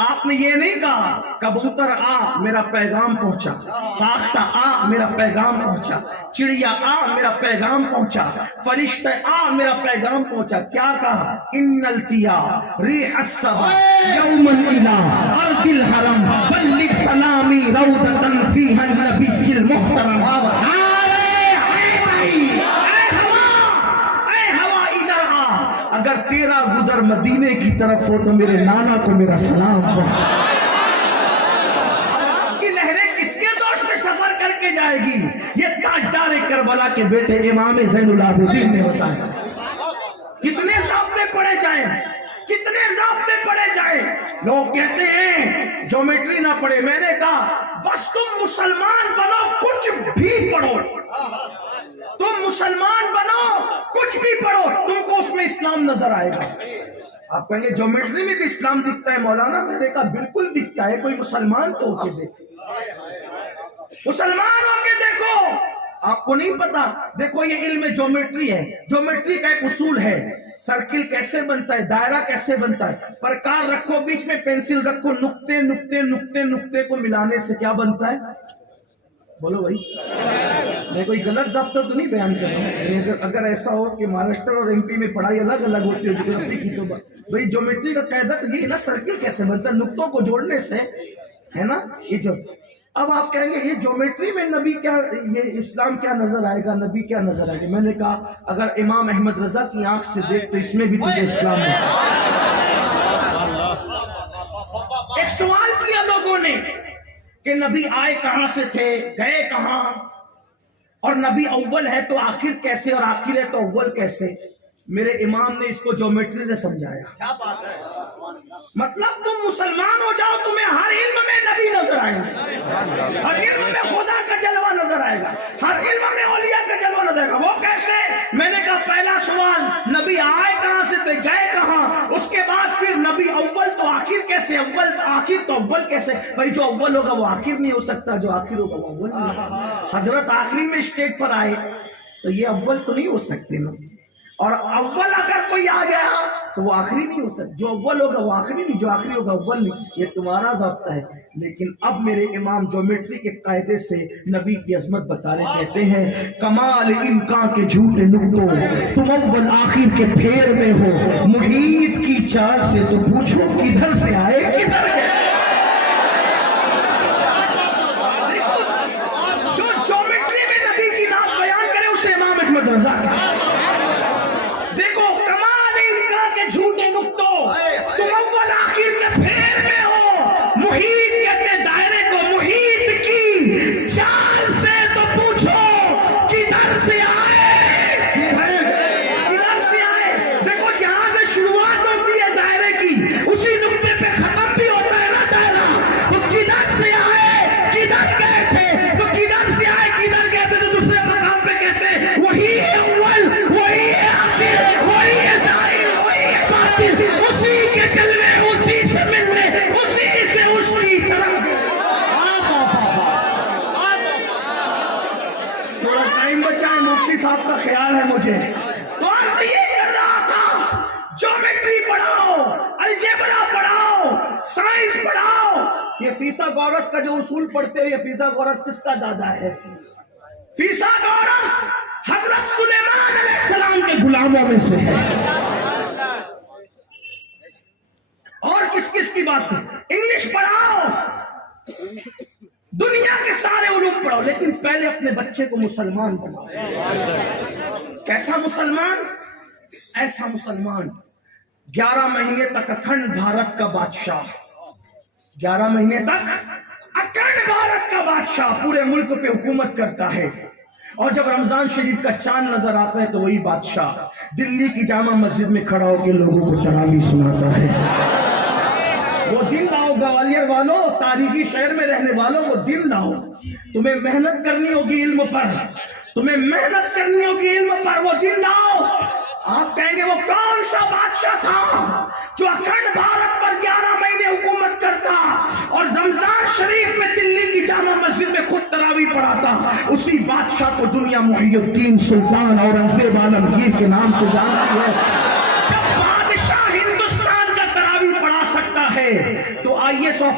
آپ نے یہ نہیں کہا کبوتر آ میرا پیغام پہنچا، فاختہ آ میرا پیغام پہنچا، چڑیا آ میرا پیغام پہنچا، فرشتہ آ میرا پیغام پہنچا. کیا کہا؟ ان التیا ریح الصبا یوما الى ارض الحرم بلغ سلامی روضۃ فیہا النبی المحترم. اگر تیرا گزر مدینے کی طرف ہو تو میرے نانا کو میرا سلام پہنچا. آواز کی لہریں کس کے دوش میں سفر کر کے جائے گی؟ یہ تاجدار کربلا کے بیٹے امام زین العابدین نے بتایا. کتنے ضابطے پڑھے جائیں، کتنے ضابطے پڑھے جائیں. لوگ کہتے ہیں جیومیٹری نہ پڑھے. میں نے کہا بس تم مسلمان بنو، کچھ بھی پڑھو. تم مسلمان بنو، کچھ بھی پڑھو، تم کو اس میں اسلام نظر آئے گا. آپ کہیں گے جیومیٹری میں بھی اسلام دکھتا ہے مولانا. میں نے کہا بالکل دکھتا ہے. کوئی مسلمان تو ہو کے دیکھو، مسلمان ہو کے دیکھو. آپ کو نہیں پتا؟ دیکھو یہ علم جیومیٹری ہے. جیومیٹری کا ایک اصول ہے. سرکل کیسے بنتا ہے، دائرہ کیسے بنتا ہے. پرکار رکھو، بیچ میں پینسل رکھو، نقطے نقطے نقطے نقطے کو ملانے سے کیا بنتا ہے؟ بولو بھائی. میں کوئی غلط ضابطہ تو نہیں بیان کر رہا ہوں. اگر ایسا ہو کہ مہاراشٹر اور ایم پی میں پڑھائی الگ الگ ہوتی ہے جغرافی کی، تو بھائی جیومیٹری کا قاعدہ تو یہ نا، سرکل کیسے بنتا ہے؟ نقطوں کو جوڑنے سے، ہے نا. یہ جو اب آپ کہیں گے یہ جیومیٹری میں نبی کیا، یہ اسلام کیا نظر آئے گا، نبی کیا نظر آئے گا. میں نے کہا اگر امام احمد رضا کی آنکھ سے دیکھ تو اس میں بھی تجھے اسلام ہے. ایک سوال کیا لوگوں نے کہ نبی آئے کہاں سے تھے، گئے کہاں، اور نبی اول ہے تو آخر کیسے، اور آخر ہے تو اول کیسے. میرے امام نے اس کو جیومیٹری سے سمجھایا. کیا بات ہے. مطلب تم مسلمان ہو جاؤ، تمہیں ہر علم میں نبی نظر آئے گا، ہر علم میں خدا کا جلوہ نظر آئے گا، ہر علم میں اولیاء کا جلوہ نظر آئے گا. وہ کیسے؟ میں نے کہا پہلا سوال نبی آئے کہاں سے تھے، گئے کہاں. اس کے بعد پھر نبی اول تو آخر کیسے، اول آخر تو اول کیسے. بھائی جو اول ہوگا وہ آخر نہیں ہو سکتا، جو آخر ہوگا وہ اول نہیں ہو سکتا. حضرت آخری میں اسٹیج پر آئے تو یہ اول تو نہیں ہو سکتے نا. اور اول اگر کوئی آ گیا تو وہ آخری نہیں ہو سکتا. جو اول ہوگا وہ آخری نہیں، جو آخری ہوگا اول نہیں. یہ تمہارا ضابطہ ہے. لیکن اب میرے امام جیومیٹری کے قاعدے سے نبی کی عظمت بتا رہے. کہتے ہیں کمال امکان کے جھوٹے نقطوں، تم اول آخر کے پھیر میں ہو. محیط کی چال سے تو پوچھو کدھر سے آئے کدھر گئے. جو جیومیٹری میں نبی کی ذات بیان کرے اسے امام احمد رضا کا. جھوٹے نقطوں، تم اول آخر کے پھیر میں ہو. محیط کہتے دائرے کو، محیط کی چال سے تو پوچھو کدھر سے آئے کدھر سے آئے. دیکھو جہاں سے شروعات ہوتی ہے دائرے کی، اسی نقطے پہ ختم بھی ہوتا ہے نا دائرہ. تو کدھر سے آئے کدھر گئے تھے، تو کدھر سے آئے کدھر گئے تھے. تو دوسرے مقام پہ کہتے ہیں وہی ہے اول، وہی ہے آخر، وہی ہے ظاہر، اسی کے جلوے، اسی سے ملنے، اسی سے اس کی طرف. تھوڑا ٹائم بچا ہے، مفتی صاحب کا خیال ہے مجھے. تو عرض یہ کر رہا تھا جیومیٹری پڑھاؤ، الجبرا پڑھاؤ، سائنس پڑھاؤ. یہ فیثاغورس کا جو اصول پڑھتے ہو، یہ فیثاغورس کس کا دادا ہے؟ فیثاغورس حضرت سلیمان علیہ السلام کے غلاموں میں سے ہے. اور کس کس کی بات کریں؟ انگلش پڑھاؤ، دنیا کے سارے علوم پڑھاؤ، لیکن پہلے اپنے بچے کو مسلمان بناؤ. کیسا مسلمان؟ ایسا مسلمان 11 مہینے تک اکھنڈ بھارت کا بادشاہ، 11 مہینے تک اکھنڈ بھارت کا بادشاہ پورے ملک پہ حکومت کرتا ہے. اور جب رمضان شریف کا چاند نظر آتا ہے تو وہی بادشاہ دلی کی جامع مسجد میں کھڑا ہو کے لوگوں کو تراویح سناتا ہے. وہ دن لاؤ گوالیر والوں، تاریخی شہر میں رہنے والوں، وہ دن لاؤ. تمہیں محنت کرنی ہوگی علم پر، تمہیں محنت کرنی ہوگی علم پر. وہ دن لاؤ. آپ کہیں گے وہ کون سا بادشاہ تھا جو اکھنڈ بھارت پر 11 مہینے حکومت کرتا اور رمضان شریف میں دلی کی جامع مسجد میں خود تراویح پڑھاتا؟ اسی بادشاہ کو دنیا محی الدین سلطان اورنگزیب عالمگیر کے نام سے جانتی ہے. جب بادشاہ ہندوستان کا تراویح پڑھا سکتا ہے تو آئیے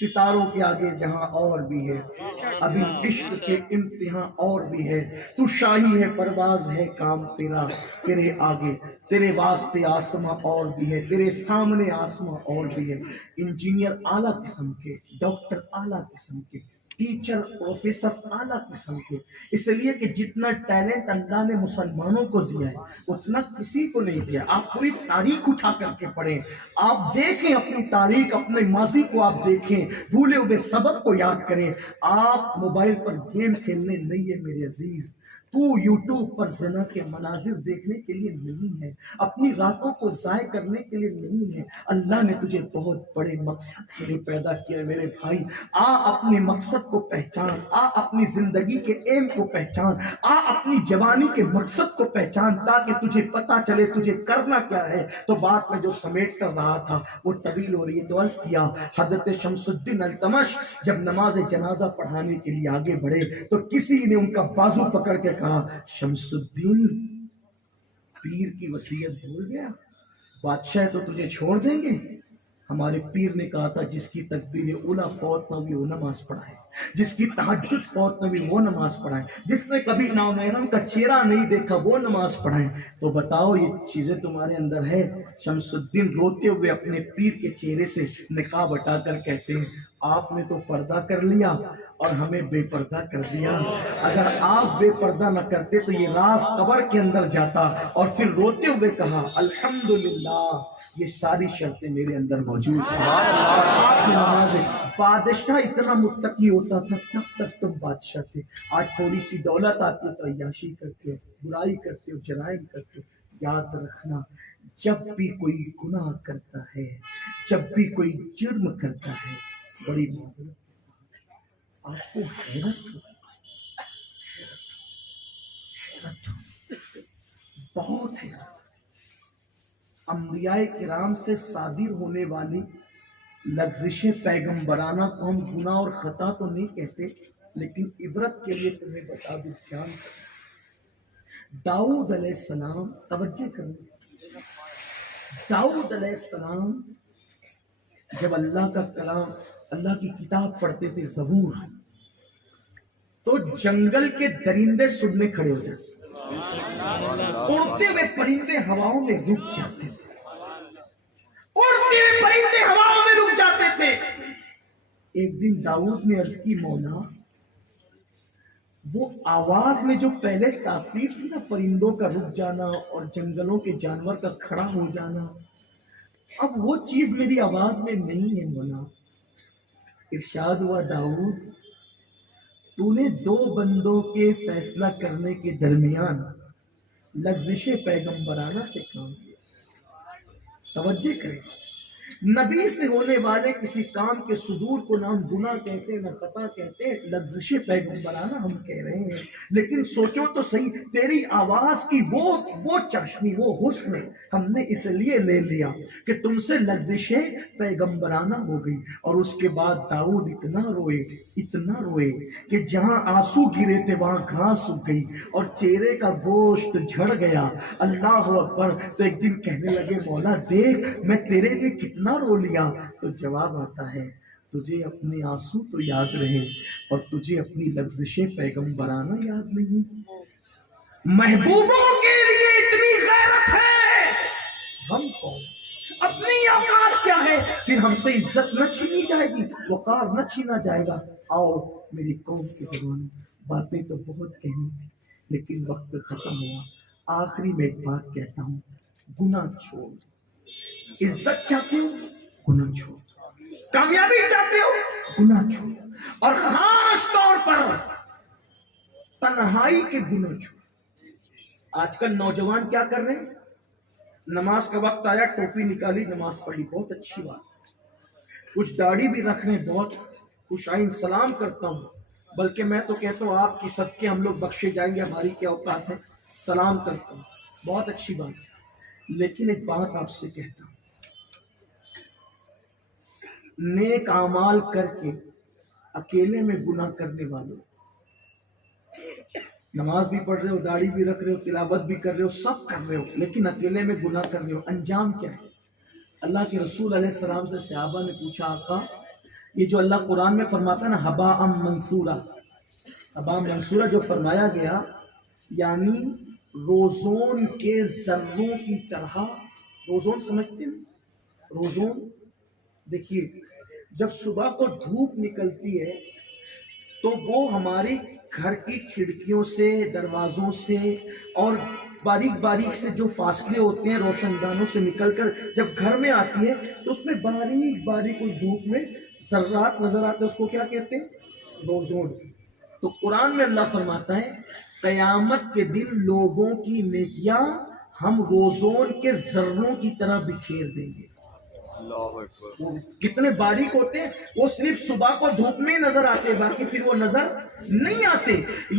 ستاروں کے آگے جہاں اور بھی ہے، ابھی عشق کے امتحان اور بھی ہے، تو شاہی ہے پرواز ہے کام تیرا، تیرے آگے تیرے واسطے آسماں اور بھی ہے، تیرے سامنے آسماں اور بھی ہے۔ انجینئر اعلیٰ قسم کے، ڈاکٹر اعلیٰ قسم کے، ٹیچر پروفیسر اعلیٰ قسم کے، اس لیے کہ جتنا ٹیلنٹ اللہ نے مسلمانوں کو دیا ہے اتنا کسی کو نہیں دیا۔ آپ پوری تاریخ اٹھا کر کے پڑھیں، آپ دیکھیں اپنی تاریخ، اپنے ماضی کو آپ دیکھیں، بھولے ہوئے سبق کو یاد کریں۔ آپ موبائل پر گیم کھیلنے نہیں ہے میرے عزیز، تو یوٹیوب پر زنا کے مناظر دیکھنے کے لیے نہیں ہے، اپنی راتوں کو ضائع کرنے کے لیے نہیں ہے۔ اللہ نے تجھے بہت بڑے مقصد کے لیے پیدا کیا میرے بھائی، آ اپنے مقصد کو پہچان، آ اپنی زندگی کے ایم کو پہچان، آ اپنی جوانی کے مقصد کو پہچان، تاکہ تجھے پتا چلے تجھے کرنا کیا ہے۔ تو بات میں جو سمیٹ کر رہا تھا وہ طویل ہو رہی ہے، تو عرض کیا حضرت شمس الدین التمش جب نماز جنازہ پڑھانے کے لیے آگے بڑھے تو کسی نے ان کا بازو پکڑ کے کہا، شمس الدین پیر کی وصیت بھول گیا، بادشاہ تو تجھے چھوڑ دیں گے۔ ہمارے پیر نے کہا تھا جس کی تکبیر اولیٰ فوت نہ ہوئی وہ نماز پڑھائے، جس کی تہجد فوت نہ ہوئی وہ نماز پڑھائے، جس نے کبھی نامحرم کا چہرہ نہیں دیکھا وہ نماز پڑھائے۔ تو بتاؤ یہ چیزیں تمہارے اندر ہے؟ شمس الدین روتے ہوئے اپنے پیر کے چہرے سے نقاب ہٹا کر کہتے ہیں، آپ نے تو پردہ کر لیا اور ہمیں بے پردہ کر دیا، اگر آپ بے پردہ نہ کرتے تو یہ راز قبر کے اندر جاتا۔ اور پھر روتے ہوئے کہا، الحمدللہ یہ ساری شرطیں میرے اندر موجود ہیں۔ آپ کی نماز ہے۔ بادشاہ اتنا متقی ہوتا تھا تب تک تم بادشاہ تھے، آج تھوڑی سی دولت آتی ہے تو عیاشی کرتے ہو، برائی کرتے ہو، جرائم کرتے ہو۔ یاد رکھنا جب بھی کوئی گناہ کرتا ہے، جب بھی کوئی جرم کرتا ہے، بڑی معذرت آپ کو حیرت ہو، بہت حیرت ہو۔ انبیاء کرام سے صادر ہونے والی لغزش پیغمبرانہ کو ہم گناہ اور خطا تو نہیں کہتے، لیکن عبرت کے لیے تمہیں بتا دوں، دھیان کرو۔ داؤد علیہ السلام، توجہ کرو، داؤد علیہ السلام جب اللہ کا کلام، اللہ کی کتاب پڑھتے تھے زبور، تو جنگل کے درندے سننے کھڑے ہو جاتے، اڑتے ہوئے پرندے ہواؤں میں رک جاتے تھے، اڑتے ہوئے پرندے ہواؤں میں رک جاتے تھے۔ ایک دن داؤد نے عرض کی، مولا وہ آواز میں جو پہلے تاثیر تھی نا پرندوں کا رک جانا اور جنگلوں کے جانور کا کھڑا ہو جانا، اب وہ چیز میری آواز میں نہیں ہے مولا۔ ارشاد ہوا، داؤد تو نے دو بندوں کے فیصلہ کرنے کے درمیان لغزش پیغمبرانہ سے کام کیا۔ توجہ کریں، نبی سے ہونے والے کسی کام کے صدور کو نہ ہم گناہ کہتے ہیں نہ خطا کہتے ہیں، لغزش پیغمبرانہ ہم کہہ رہے ہیں۔ لیکن سوچو تو صحیح، تیری آواز کی وہ چاشنی، وہ حسن ہم نے اس لیے لے لیا کہ تم سے لغزش پیغمبرانہ ہو گئی۔ اور اس کے بعد داؤد اتنا روئے کہ جہاں آنسو گرے تھے وہاں گھاس اگ گئی اور چہرے کا گوشت جھڑ گیا۔ اللہ اکبر۔ تو ایک دن کہنے لگے، مولا دیکھ میں تیرے لیے کتنا رو لیا۔ تو جواب آتا ہے، تجھے اپنے آنسو تو یاد رہے اور تجھے اپنی لغزش پیغمبرانہ یاد نہیں۔ محبوبوں کے لیے اتنی غیرت ہے، ہم کون؟ اپنی اوقات کیا ہے؟ پھر ہم سے عزت نہ چھینی جائے گی، وقار نہ چھینا جائے گا۔ آؤ میری قوم کی زبان، باتیں تو بہت کہنی تھی لیکن وقت ختم ہوا۔ آخری میں ایک بات کہتا ہوں، گناہ چھوڑ دو۔ عزت چاہتے ہو گناہ چھوڑ دو، کامیابی چاہتے ہو گناہ چھوڑ دو، اور خاص طور پر تنہائی کے گناہ چھوڑ دو۔ آج کل نوجوان کیا کر رہے ہیں؟ نماز کا وقت آیا، ٹوپی نکالی، نماز پڑھی، بہت اچھی بات، کچھ داڑھی بھی رکھ رہے ہیں، بہت خوش آئند، سلام کرتا ہوں، بلکہ میں تو کہتا ہوں آپ کی صدقے ہم لوگ بخشے جائیں گے، ہماری کیا اوقات ہے، سلام کرتا ہوں، بہت اچھی بات ہے۔ لیکن ایک بات آپ سے کہتا ہوں، نیک اعمال کر کے اکیلے میں گناہ کرنے والوں، نماز بھی پڑھ رہے ہو، داڑھی بھی رکھ رہے ہو، تلاوت بھی کر رہے ہو، سب کر رہے ہو، لیکن اکیلے میں گناہ کر رہے ہو، انجام کیا ہے؟ اللہ کے رسول علیہ السلام سے صحابہ نے پوچھا، آقا یہ جو اللہ قرآن میں فرماتا ہے نا ہبا منصورہ، ہبا منصورہ جو فرمایا گیا، یعنی روزون کے ذروں کی طرح. روزون سمجھتے ہیں؟ روزون دیکھیے، جب صبح کو دھوپ نکلتی ہے تو وہ ہمارے گھر کی کھڑکیوں سے، دروازوں سے اور باریک باریک سے جو فاصلے ہوتے ہیں روشن دانوں سے نکل کر جب گھر میں آتی ہے تو اس میں باریک باریک اس دھوپ میں ذرات نظر آتے ہیں. اس کو کیا کہتے ہیں؟ روزون. تو قرآن میں اللہ فرماتا ہے قیامت کے دن لوگوں کی نیکیاں ہم روزون کے ذروں کی طرح بکھیر دیں گے. وہ کتنے باریک ہوتے ہیں، وہ صرف صبح کو دھوپ میں نظر آتے، باقی پھر وہ نظر نہیں آتے.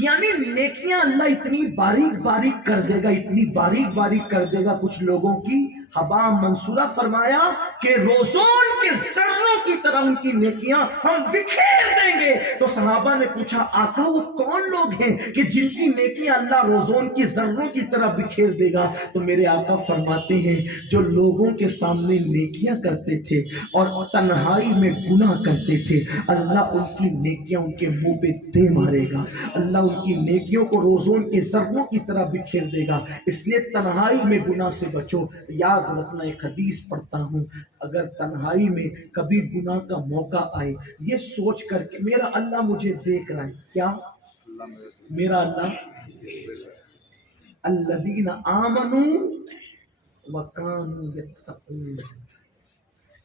یعنی نیکیاں اللہ اتنی باریک باریک کر دے گا، اتنی باریک باریک کر دے گا کچھ لوگوں کی. ہبا منصورہ فرمایا کہ روزون کے ذروں کی طرح ان کی نیکیاں ہم بکھیر دیں گے. تو صحابہ نے پوچھا آقا وہ کون لوگ ہیں کہ جن کی نیکیاں اللہ روزون کی ذروں کی طرح بکھیر دے گا؟ تو میرے آقا فرماتے ہیں جو لوگوں کے سامنے نیکیاں کرتے تھے اور تنہائی میں گناہ کرتے تھے، اللہ ان کی نیکیاں ان کے منہ پہ دے مارے گا. اللہ ان کی نیکیوں کو روزون کے ذروں کی طرح بکھیر دے گا. اس لیے تنہائی میں گناہ سے بچو. یاد رکھنا، ایک حدیث پڑھتا ہوں، اگر تنہائی میں کبھی گناہ کا موقع آئے، یہ سوچ کر کہ میرا اللہ مجھے دیکھ رہا ہے. کیا میرا اللہ؟ الذین آمنوا وکانوا یتقون.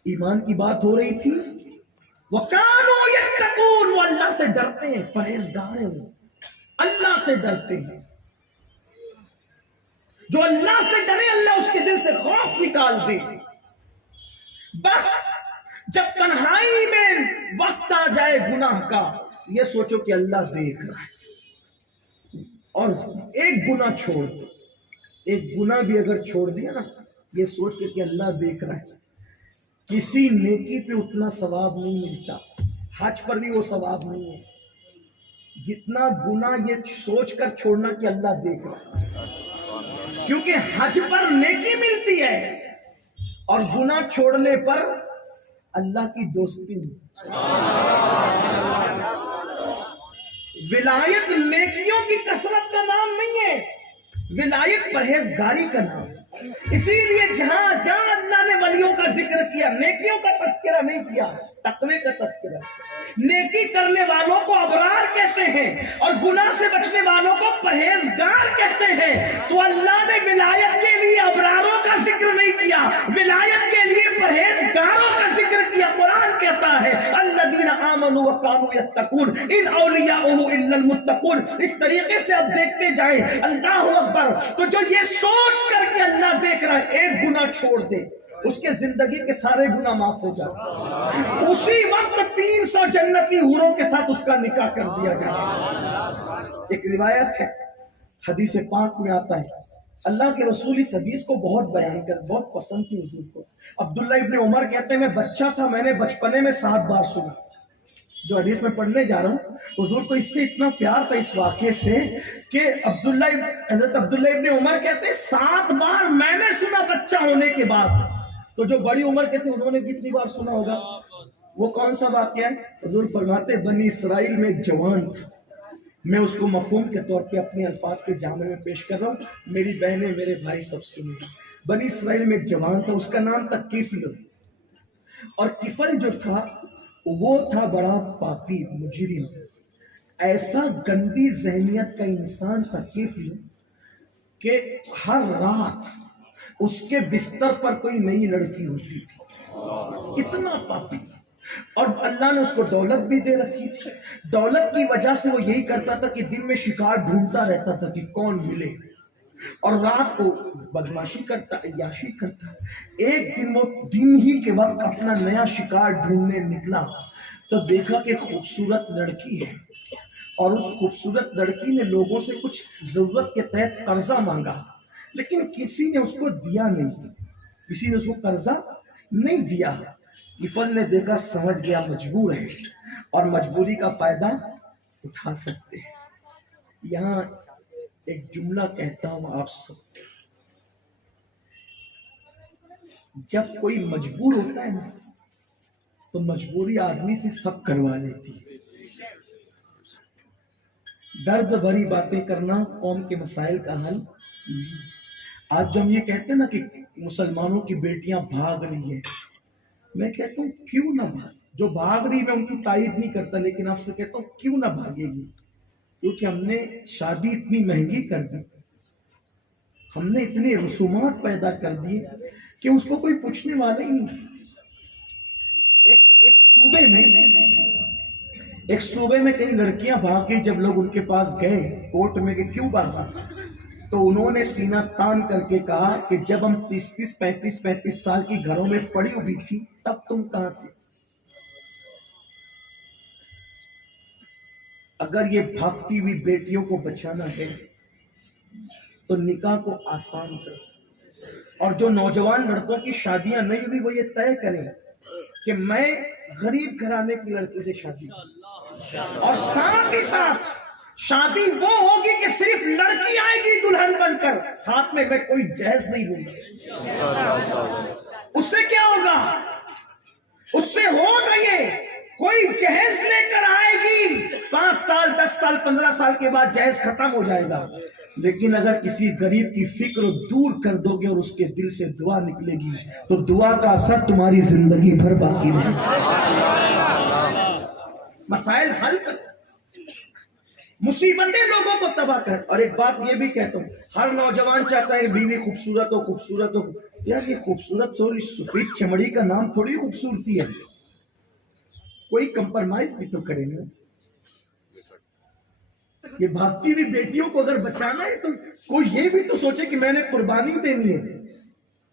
ایمان کی بات ہو رہی تھی. وکانوا یتقون، وہ اللہ سے ڈرتے ہیں، پرہیزگار ہیں، وہ اللہ سے ڈرتے ہیں. جو اللہ سے ڈرے اللہ اس کے دل سے خوف نکال دے. بس جب تنہائی میں وقت آ جائے گناہ کا، یہ سوچو کہ اللہ دیکھ رہا ہے اور ایک گناہ چھوڑ دو. ایک گناہ بھی اگر چھوڑ دیا نا، یہ سوچ کے کہ اللہ دیکھ رہا ہے. کسی نیکی پہ اتنا ثواب نہیں ملتا، حج پر بھی وہ ثواب نہیں ہے جتنا گناہ یہ سوچ کر چھوڑنا کہ اللہ دیکھ رہا ہے. کیونکہ حج پر نیکی ملتی ہے اور گناہ چھوڑنے پر اللہ کی دوستی. ولایت نیکیوں کی کثرت کا نام نہیں ہے، ولایت پرہیزگاری کا نام. اسی لیے جہاں جہاں اللہ نے ولیوں کا ذکر کیا، نیکیوں کا تذکرہ نہیں کیا، تقوی کا تذکرہ. نیکی کرنے والوں کو ابرار کہتے ہیں اور گناہ سے بچنے والوں کو پرہیزگار کہتے ہیں. تو اللہ نے ولایت کے لیے ابراروں کا ذکر نہیں کیا، ولایت کے لیے پرہیزگاروں کا ذکر کیا. قرآن کہتا ہے الذین آمنوا وکانوا یتقون ان اولیاءہ الا المتقون. اس طریقے سے اب دیکھتے جائیں. اللہ اکبر. تو جو یہ سوچ کر کے اللہ دیکھ رہا ہے، ایک گناہ چھوڑ دے، اس کے زندگی کے سارے گناہ معاف ہو جاتے. اسی وقت 300 جنتی حوروں کے ساتھ اس کا نکاح کر دیا جائے. ایک روایت ہے، حدیث پاک میں آتا ہے، اللہ کے رسول اس حدیث کو بہت بیان کر، بہت پسند تھی حضور کو. عبداللہ ابن عمر کہتے ہیں میں بچہ تھا، میں نے بچپنے میں 7 بار سنا. جو حدیث میں پڑھنے جا رہا ہوں، حضور کو اس سے اتنا پیار تھا اس واقعے سے کہ حضرت عبداللہ ابن عمر کہتے ہیں 7 بار میں نے سنا بچہ ہونے کے بعد. تو جو بڑی عمر کہتے ہیں انہوں نے کتنی بار سنا ہوگا؟ وہ کون سا واقعہ ہے؟ حضور فرماتے بنی اسرائیل میں ایک جوان تھا، میں اس کو مفہوم کے طور پہ اپنے الفاظ کے جامع میں پیش کر رہا ہوں، میری بہنیں میرے بھائی سب سنیں. بنی اسرائیل میں ایک جوان تھا، اس کا نام تھا کفل. اور کفل جو تھا وہ تھا بڑا پاپی مجرم، ایسا گندی ذہنیت کا انسان تھا کفل کہ ہر رات اس کے بستر پر کوئی نئی لڑکی ہوتی تھی. اتنا پاپی. اور اللہ نے اس کو دولت بھی دے رکھی تھی. دولت کی وجہ سے وہ یہی کرتا تھا کہ دن میں شکار ڈھونڈتا رہتا تھا کہ کون ملے، اور رات کو بدماشی کرتا، عیاشی کرتا. ایک دن وہ دن ہی کے وقت اپنا نیا شکار ڈھونڈنے نکلا تو دیکھا کہ خوبصورت لڑکی ہے، اور اس خوبصورت لڑکی نے لوگوں سے کچھ ضرورت کے تحت قرضہ مانگا، لیکن کسی نے اس کو دیا نہیں، کسی نے اس کو قرضہ نہیں دیا. کفل نے دیکھا، سمجھ گیا مجبور ہے اور مجبوری کا فائدہ اٹھا سکتے ہیں. یہاں ایک جملہ کہتا ہوں آپ سب، جب کوئی مجبور ہوتا ہے نا تو مجبوری آدمی سے سب کروا لیتی ہے۔ درد بھری باتیں کرنا قوم کے مسائل کا حل نہیں۔ آج جو ہم یہ کہتے ہیں نا کہ مسلمانوں کی بیٹیاں بھاگ رہی ہیں، میں کہتا ہوں کیوں نہ بھاگ، جو بھاگ رہی میں ان کی تائید نہیں کرتا، لیکن آپ سے کہتا ہوں کیوں نہ بھاگے گی، کیونکہ ہم نے شادی اتنی مہنگی کر دی، ہم نے اتنے رسومات پیدا کر دیے کہ اس کو کوئی پوچھنے والا ہی نہیں۔ ایک صوبے میں کئی لڑکیاں بھاگ گئی، جب لوگ ان کے پاس گئے کورٹ میں کہ کیوں بھاگا، تو انہوں نے سینہ تان کر کے کہا کہ جب ہم 35 سال کی گھروں میں پڑی ہوئی تھی تب تم کہاں تھے۔ اگر یہ بھاگتی ہوئی بیٹیوں کو بچانا ہے تو نکاح کو آسان کرو، اور جو نوجوان لڑکوں کی شادیاں نہیں ہوئی وہ یہ طے کریں کہ میں غریب گھرانے کی لڑکی سے شادی کروں، اور ساتھ ہی ساتھ شادی وہ ہوگی کہ صرف لڑکی آئے گی دلہن بن کر، ساتھ میں کوئی جہیز نہیں ہوگا۔ اس سے کیا ہوگا؟ اس سے ہوگا یہ کوئی جہیز لے کر آئے گی، 5 سال 10 سال 15 سال کے بعد جہیز ختم ہو جائے گا، لیکن اگر کسی غریب کی فکر دور کر دو گے اور اس کے دل سے دعا نکلے گی تو دعا کا اثر تمہاری زندگی بھر باقی رہے گا۔ مسائل حل کر، مصیبتیں لوگوں کو تباہ کر۔ اور ایک بات یہ بھی کہتا ہوں، ہر نوجوان چاہتا ہے بیوی خوبصورت ہو، خوبصورت ہو۔ یار یہ خوبصورت تھوڑی سفید چمڑی کا نام تھوڑی خوبصورتی ہے، کوئی کمپرمائز بھی تو کرے نا۔ یہ بھاگتی ہوئی بیٹیوں کو اگر بچانا ہے تو کوئی یہ بھی تو سوچے کہ میں نے قربانی دینی ہے،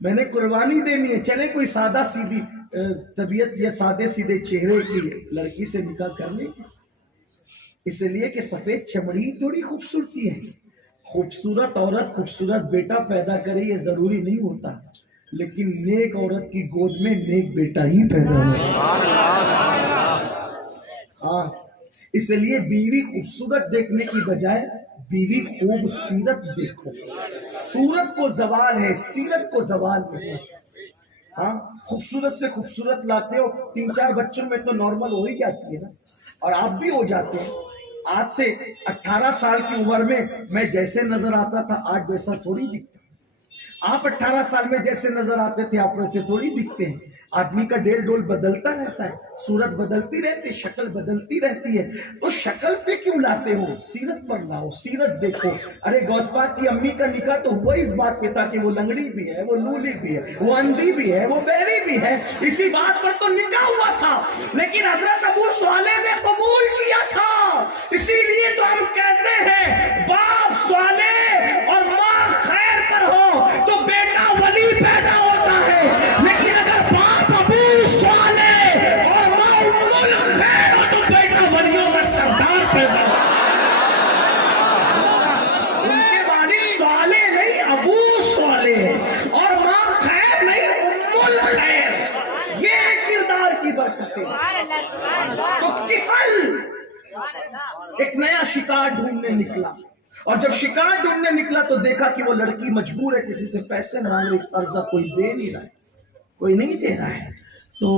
میں نے قربانی دینی ہے۔ چلے کوئی سادہ سیدھی طبیعت یا سادے سیدھے چہرے کی لڑکی سے نکاح کر لے، اس لیے کہ سفید چمڑی تھوڑی خوبصورتی ہے۔ خوبصورت عورت خوبصورت بیٹا پیدا کرے یہ ضروری نہیں ہوتا، لیکن نیک عورت کی گود میں نیک بیٹا ہی پیدا ہوتا ہے۔ ہاں، اس لیے بیوی خوبصورت دیکھنے کی بجائے بیوی خوبصورت دیکھو۔ صورت کو زوال ہے، سیرت کو زوال ہے۔ ہاں، خوبصورت سے خوبصورت لاتے ہو، 3-4 بچوں میں تو نارمل ہو ہی جاتی ہے نا، اور آپ بھی ہو جاتے ہیں۔ آج سے 18 سال کی عمر میں میں جیسے نظر آتا تھا آج ویسا تھوڑی دکھتا۔ آپ 18 سال میں جیسے نظر آتے تھے آپ ویسے تھوڑی دکھتے ہیں۔ آدمی کا ڈیل ڈول بدلتا رہتا ہے، صورت بدلتی رہتی ہے، شکل بدلتی رہتی ہے، تو شکل پہ کیوں لاتے ہو؟ سیرت پر لاؤ، سیرت دیکھو۔ ارے غوث پاک کی امی کا نکاح تو ہوا اس بات پہ تھا کہ وہ لنگڑی بھی ہے، وہ لولی بھی ہے، وہ اندھی بھی ہے، وہ بہری بھی ہے، اسی بات پر تو نکاح ہوا تھا، لیکن حضرت ابو صالح نے قبول کیا تھا۔ اسی لیے تو ہم کہتے ہیں باپ صالح اور ماں خیر پر ہو تو بیٹا ولی پیدا ہوتا ہے، لیکن اگر باپ ابو صالح اور ماں ام الخیر ہو تو بیٹا ولیوں کا سردار پیدا ہوتا ہے۔ ان کے والد صالح نہیں ابو صالح، اور ماں خیر نہیں ام الخیر، یہ کردار کی برکتیں۔ تو کفل ایک نیا شکار ڈھونڈنے نکلا، اور جب شکار ڈھونڈنے نکلا تو دیکھا کہ وہ لڑکی مجبور ہے کسی سے پیسے مانگ رہی، قرضہ کوئی دے نہیں رہا ہے، کوئی نہیں دے رہا ہے، تو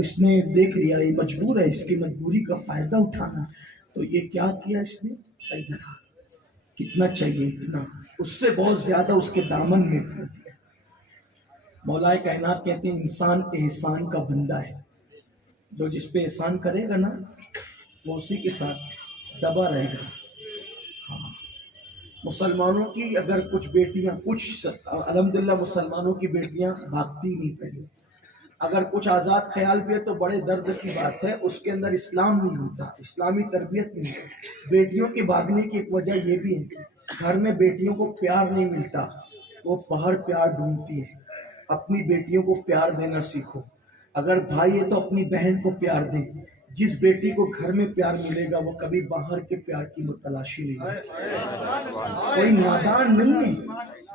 اس نے دیکھ لیا یہ مجبور ہے، اس کی مجبوری کا فائدہ اٹھانا، تو یہ کیا کیا اس نے؟ ادھر کتنا چاہیے اتنا، اس سے بہت زیادہ اس کے دامن میں بھر دیا۔ مولا کائنات کہتے ہیں انسان احسان کا بندہ ہے، جو جس پہ احسان کرے گا نا وہ اسی کے ساتھ دبا رہے گا۔ ہاں، مسلمانوں کی اگر کچھ بیٹیاں، کچھ الحمدللہ مسلمانوں کی بیٹیاں بھاگتی نہیں پہلے، اگر کچھ آزاد خیال بھی ہے تو بڑے درد کی بات ہے، اس کے اندر اسلام نہیں ہوتا، اسلامی تربیت نہیں ہوتی۔ بیٹیوں کے بھاگنے کی ایک وجہ یہ بھی ہے، گھر میں بیٹیوں کو پیار نہیں ملتا، وہ باہر پیار ڈھونڈتی ہے۔ اپنی بیٹیوں کو پیار دینا سیکھو، اگر بھائی ہے تو اپنی بہن کو پیار دیں۔ جس بیٹی کو گھر میں پیار ملے گا وہ کبھی باہر کے پیار کی متلاشی نہیں ہے۔ کوئی نادان نہیں ہے،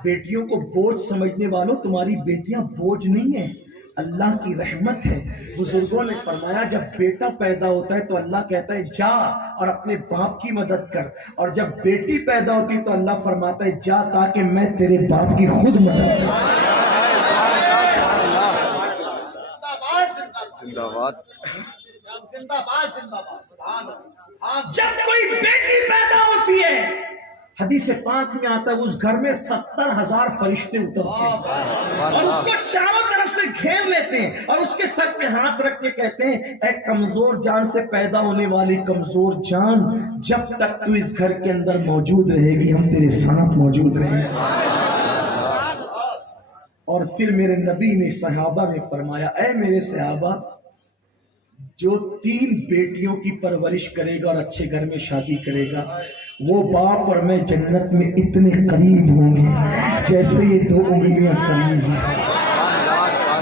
بیٹیوں کو بوجھ سمجھنے والوں، تمہاری بیٹیاں بوجھ نہیں ہیں، اللہ کی رحمت ہے۔ بزرگوں نے فرمایا جب بیٹا پیدا ہوتا ہے تو اللہ کہتا ہے جا اور اپنے باپ کی مدد کر، اور جب بیٹی پیدا ہوتی ہے تو اللہ فرماتا ہے جا تاکہ میں تیرے باپ کی خود مدد کروں۔ زندہ باد جب کوئی بیٹی پیدا ہوتی ہے حدیث پاک میں آتا ہے اس گھر میں 70,000 فرشتے اترتے ہیں اور اس کو چاروں طرف سے گھیر لیتے ہیں اور اس کے سر پہ ہاتھ رکھ کے کہتے ہیں اے کمزور جان سے پیدا ہونے والی کمزور جان، جب تک تو اس گھر کے اندر موجود رہے گی ہم تیرے ساتھ موجود رہیں گے۔ اور پھر میرے نبی نے صحابہ نے فرمایا اے میرے صحابہ، جو 3 بیٹیوں کی پرورش کرے گا اور اچھے گھر میں شادی کرے گا وہ باپ اور میں جنت میں اتنے قریب ہوں گے جیسے یہ 2 انگلیاں قریب ہیں،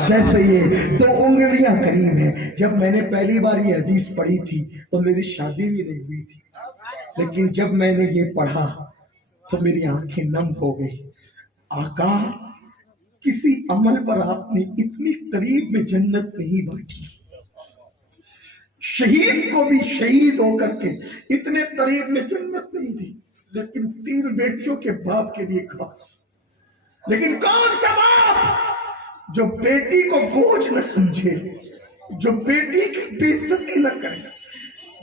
جیسے یہ 2 انگلیاں قریب ہیں۔ جب میں نے پہلی بار یہ حدیث پڑھی تھی تو میری شادی بھی نہیں ہوئی تھی، لیکن جب میں نے یہ پڑھا تو میری آنکھیں نم ہو گئی۔ آقا، کسی عمل پر آپ نے اتنی قریب میں جنت نہیں بانٹی، شہید کو بھی شہید ہو کر کے اتنے قریب میں جنت نہیں دی، لیکن 3 بیٹیوں کے باپ کے لیے خاص۔ لیکن کون سا باپ جو بیٹی کو بوجھ نہ سمجھے، جو بیٹی کی بے عزتی نہ کرے،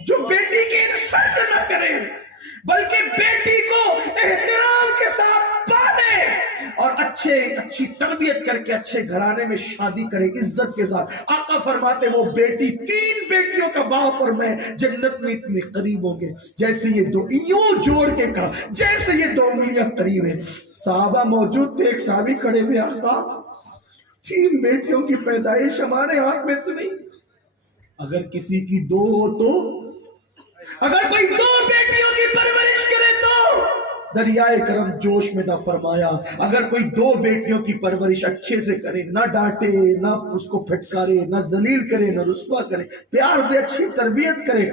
جو بیٹی کی انسلٹ نہ کرے، بلکہ بیٹی کو احترام کے ساتھ پالے اور اچھی تربیت کر کے اچھے گھرانے میں شادی کرے عزت کے ساتھ۔ آقا فرماتے وہ بیٹی 3 بیٹیوں کا باپ اور میں جنت میں اتنے قریب ہوں گے جیسے یہ 2، یوں جوڑ کے کہا جیسے یہ 2 انگلیاں قریب ہیں۔ صحابہ موجود تھے، ایک صحابی کھڑے ہوئے، آقا 3 بیٹیوں کی پیدائش ہمارے ہاتھ میں تو نہیں، اگر کسی کی 2 ہو تو، اگر کوئی 2 بیٹیوں کی پرورش کرے تو دریائے کرم جوش میں نہ فرمایا، اگر کوئی 2 بیٹیوں کی پرورش اچھے سے کرے، نہ ڈانٹے، نہ اس کو پھٹکارے، نہ ذلیل کرے، نہ رسوا کرے، پیار دے، اچھی تربیت کرے،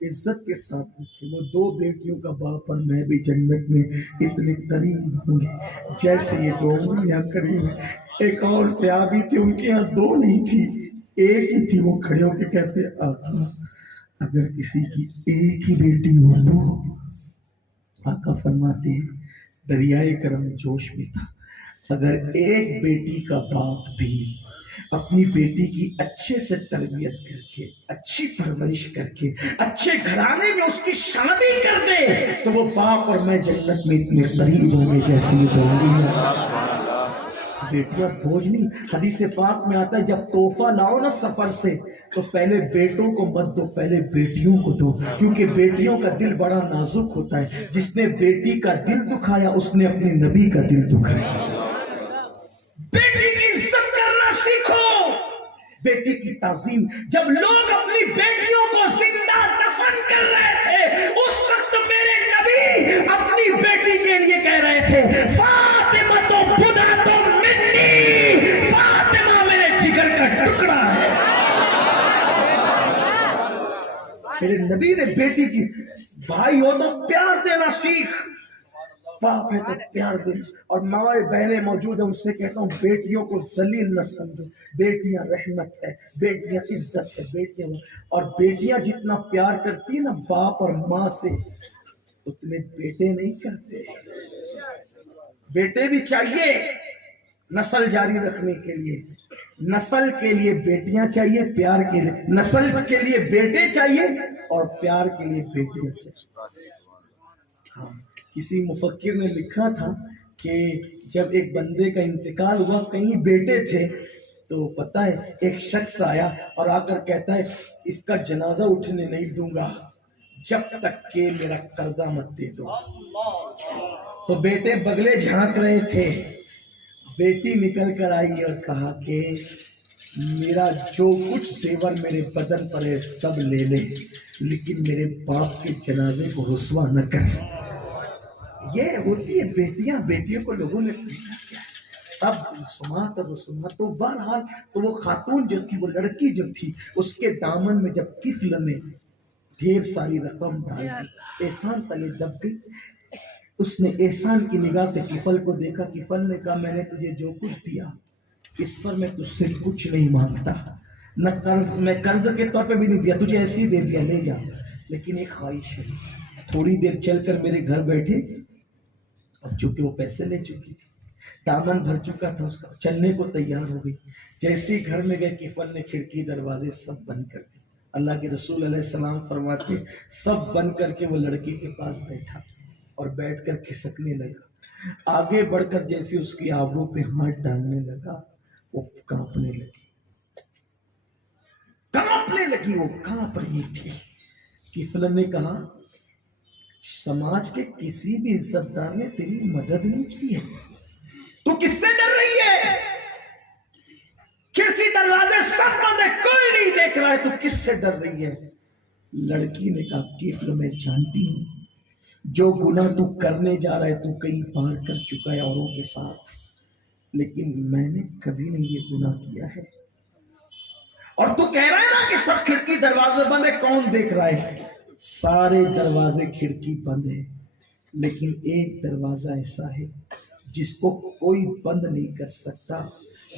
عزت کے ساتھ رکھے، وہ 2 بیٹیوں کا باپ اور میں بھی جنت میں اتنے قریب ہوں گے جیسے یہ 2 انگلیاں قریب ہیں۔ ایک اور صحابی تھے، ان کے یہاں 2 نہیں تھی، 1 ہی تھی، وہ کھڑے ہو کے کہتے آقا اگر کسی کی 1 ہی بیٹی ہو تو، آقا فرماتے ہیں دریائے کرم جوش میں تھا، اگر 1 بیٹی کا باپ بھی اپنی بیٹی کی اچھے سے تربیت کر کے، اچھی پرورش کر کے، اچھے گھرانے میں اس کی شادی کر دے تو وہ باپ اور میں جنت میں اتنے قریب ہوں گے جیسے یہ 2 انگلیاں۔ بیٹیاں بوجھ نہیں، حدیث پاک میں آتا ہے جب تحفہ لاؤ نا سفر سے تو پہلے بیٹوں کو مت دو، پہلے بیٹیوں کو دو، کیونکہ بیٹیوں کا دل بڑا نازک ہوتا ہے، جس نے بیٹی کا دل دکھایا اس نے اپنے نبی کا دل دکھایا۔ بیٹی کی عزت کرنا سیکھو، بیٹی کی تعظیم۔ جب لوگ اپنی بیٹیوں کو زندہ دفن کر رہے تھے اس وقت میرے نبی اپنی بیٹی کے لیے کہہ رہے تھے فاطمہ تو خدا تو منی، فاطمہ میرے جگر کا ٹکڑا ہے۔ میرے نبی نے بیٹی کی، بھائی ہو تو پیار دینا سیکھ، باپ ہے تو پیار دینا، اور ماں بہنیں موجود ہیں ان سے کہتا ہوں بیٹیوں کو ذلیل نہ سمجھو، بیٹیاں رحمت ہے، بیٹیاں عزت ہے، بیٹیاں، اور بیٹیاں جتنا پیار کرتی ہیں نا باپ اور ماں سے اتنے بیٹے نہیں کرتے۔ بیٹے بھی چاہیے نسل جاری رکھنے کے لیے، نسل کے لیے بیٹیاں چاہیے، پیار کے لیے نسل کے لیے بیٹے چاہیے اور پیار کے لیے بیٹیاں چاہیے۔ ہاں، کسی مفکر نے لکھا تھا کہ جب ایک بندے کا انتقال ہوا، کہیں بیٹے تھے تو پتہ ہے ایک شخص آیا اور آ کر کہتا ہے اس کا جنازہ اٹھنے نہیں دوں گا جب تک کہ میرا قرضہ مت دے دو۔ تو بیٹے بگلے جھانک رہے تھے، بیٹی نکل کر آئی اور کہا کہ میرا جو کچھ زیور میرے بدن پر ہے سب لے لے، لیکن میرے باپ کے جنازے کو رسوا نہ کر۔ یہ ہوتی ہے بیٹیاں، بیٹیوں کو لوگوں نے پوچھا کیا سب رسومات اور رسومات، تو بہرحال تو وہ خاتون جو تھی، وہ لڑکی جو تھی، اس کے دامن میں جب کفل نے ڈھیر ساری رقم ڈال دی، احسان تلے دب گئی۔ اس نے احسان کی نگاہ سے کفل کو دیکھا، کفل نے کہا میں نے تجھے جو کچھ دیا اس پر میں تجھ سے کچھ نہیں مانگتا، نہ قرض، میں قرض کے طور پہ بھی نہیں دیا، تجھے ایسے ہی دے دیا، لے جا، لیکن ایک خواہش ہے، تھوڑی دیر چل کر میرے گھر بیٹھے، اب چونکہ وہ پیسے لے چکی تھی، دامن بھر چکا تھا اس کا، چلنے کو تیار ہو گئی. جیسے ہی گھر میں گئے کفل نے کھڑکی دروازے سب بند کر دی. اللہ کے رسول علیہ السلام فرماتے سب بند کر کے وہ لڑکی کے پاس بیٹھا اور بیٹھ کر کھسکنے لگا. آگے بڑھ کر جیسے اس کی آبرو پہ ہاتھ ڈالنے لگا وہ کانپنے لگی، وہ کانپ رہی تھی. کفل نے کہا سماج کے کسی بھی عزت دار نے تیری مدد نہیں کی ہے، تو کس سے ڈر رہی ہے؟ کھڑکی دروازے سب بند ہے، کوئی نہیں دیکھ رہا ہے، تو کس سے ڈر رہی ہے؟ لڑکی نے کہا کفل میں جانتی ہوں جو گناہ تو کرنے جا رہا ہے تو کئی بار کر چکا ہے اوروں کے ساتھ، لیکن میں نے کبھی نہیں یہ گناہ کیا ہے. اور تو کہہ رہا ہے نا کہ سب کھڑکی دروازے بند ہے، کون دیکھ رہا ہے؟ سارے دروازے کھڑکی بند ہے، لیکن ایک دروازہ ایسا ہے جس کو کوئی بند نہیں کر سکتا.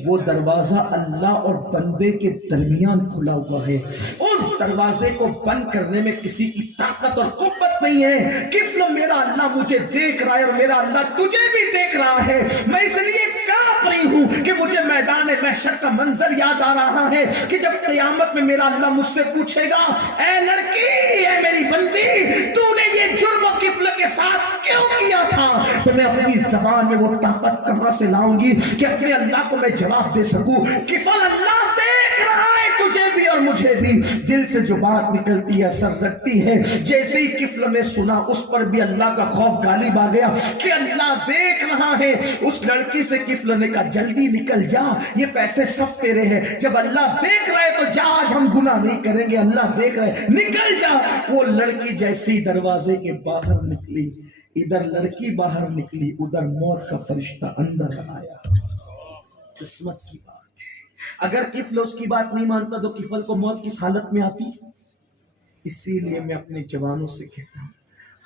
وہ دروازہ اللہ اور بندے کے درمیان کھلا ہوا ہے. اس دروازے کو بند کرنے میں کسی کی طاقت اور قوت نہیں ہے. کفل میرا اللہ مجھے دیکھ رہا ہے اور میرا اللہ تجھے بھی دیکھ رہا ہے. میں اس لیے کانپ رہی ہوں کہ مجھے میدان محشر کا منظر یاد آ رہا ہے کہ جب قیامت میں میرا اللہ مجھ سے پوچھے گا اے لڑکی، اے میری بندی، تو نے یہ جرم کفل کے ساتھ کیوں کیا تھا؟ تو میں اپنی زبان میں وہ طاقت کہاں سے لاؤں گی کہ اپنے اللہ کو میں جواب دے سکوں؟ کفل اللہ دیکھ رہا ہے تجھے بھی اور مجھے بھی. دل سے جو بات نکلتی ہے اثر رکھتی ہے. جیسے ہی کفل نے سنا اس پر بھی اللہ کا خوف غالب آ گیا کہ اللہ دیکھ رہا ہے. اس لڑکی سے کفل نے کہا جلدی نکل جا، یہ پیسے سب تیرے ہیں. جب اللہ دیکھ رہے تو جا، آج ہم گناہ نہیں کریں گے، اللہ دیکھ رہے، نکل جا. وہ لڑکی جیسی دروازے کے باہر نکلی، ادھر لڑکی باہر نکلی، ادھر موت کا فرشتہ اندر آیا. قسمت کی بات ہے. اگر کفل اس کی بات نہیں مانتا تو کفل کو موت کس حالت میں آتی؟ اسی لیے میں اپنے جوانوں سے کہتا ہوں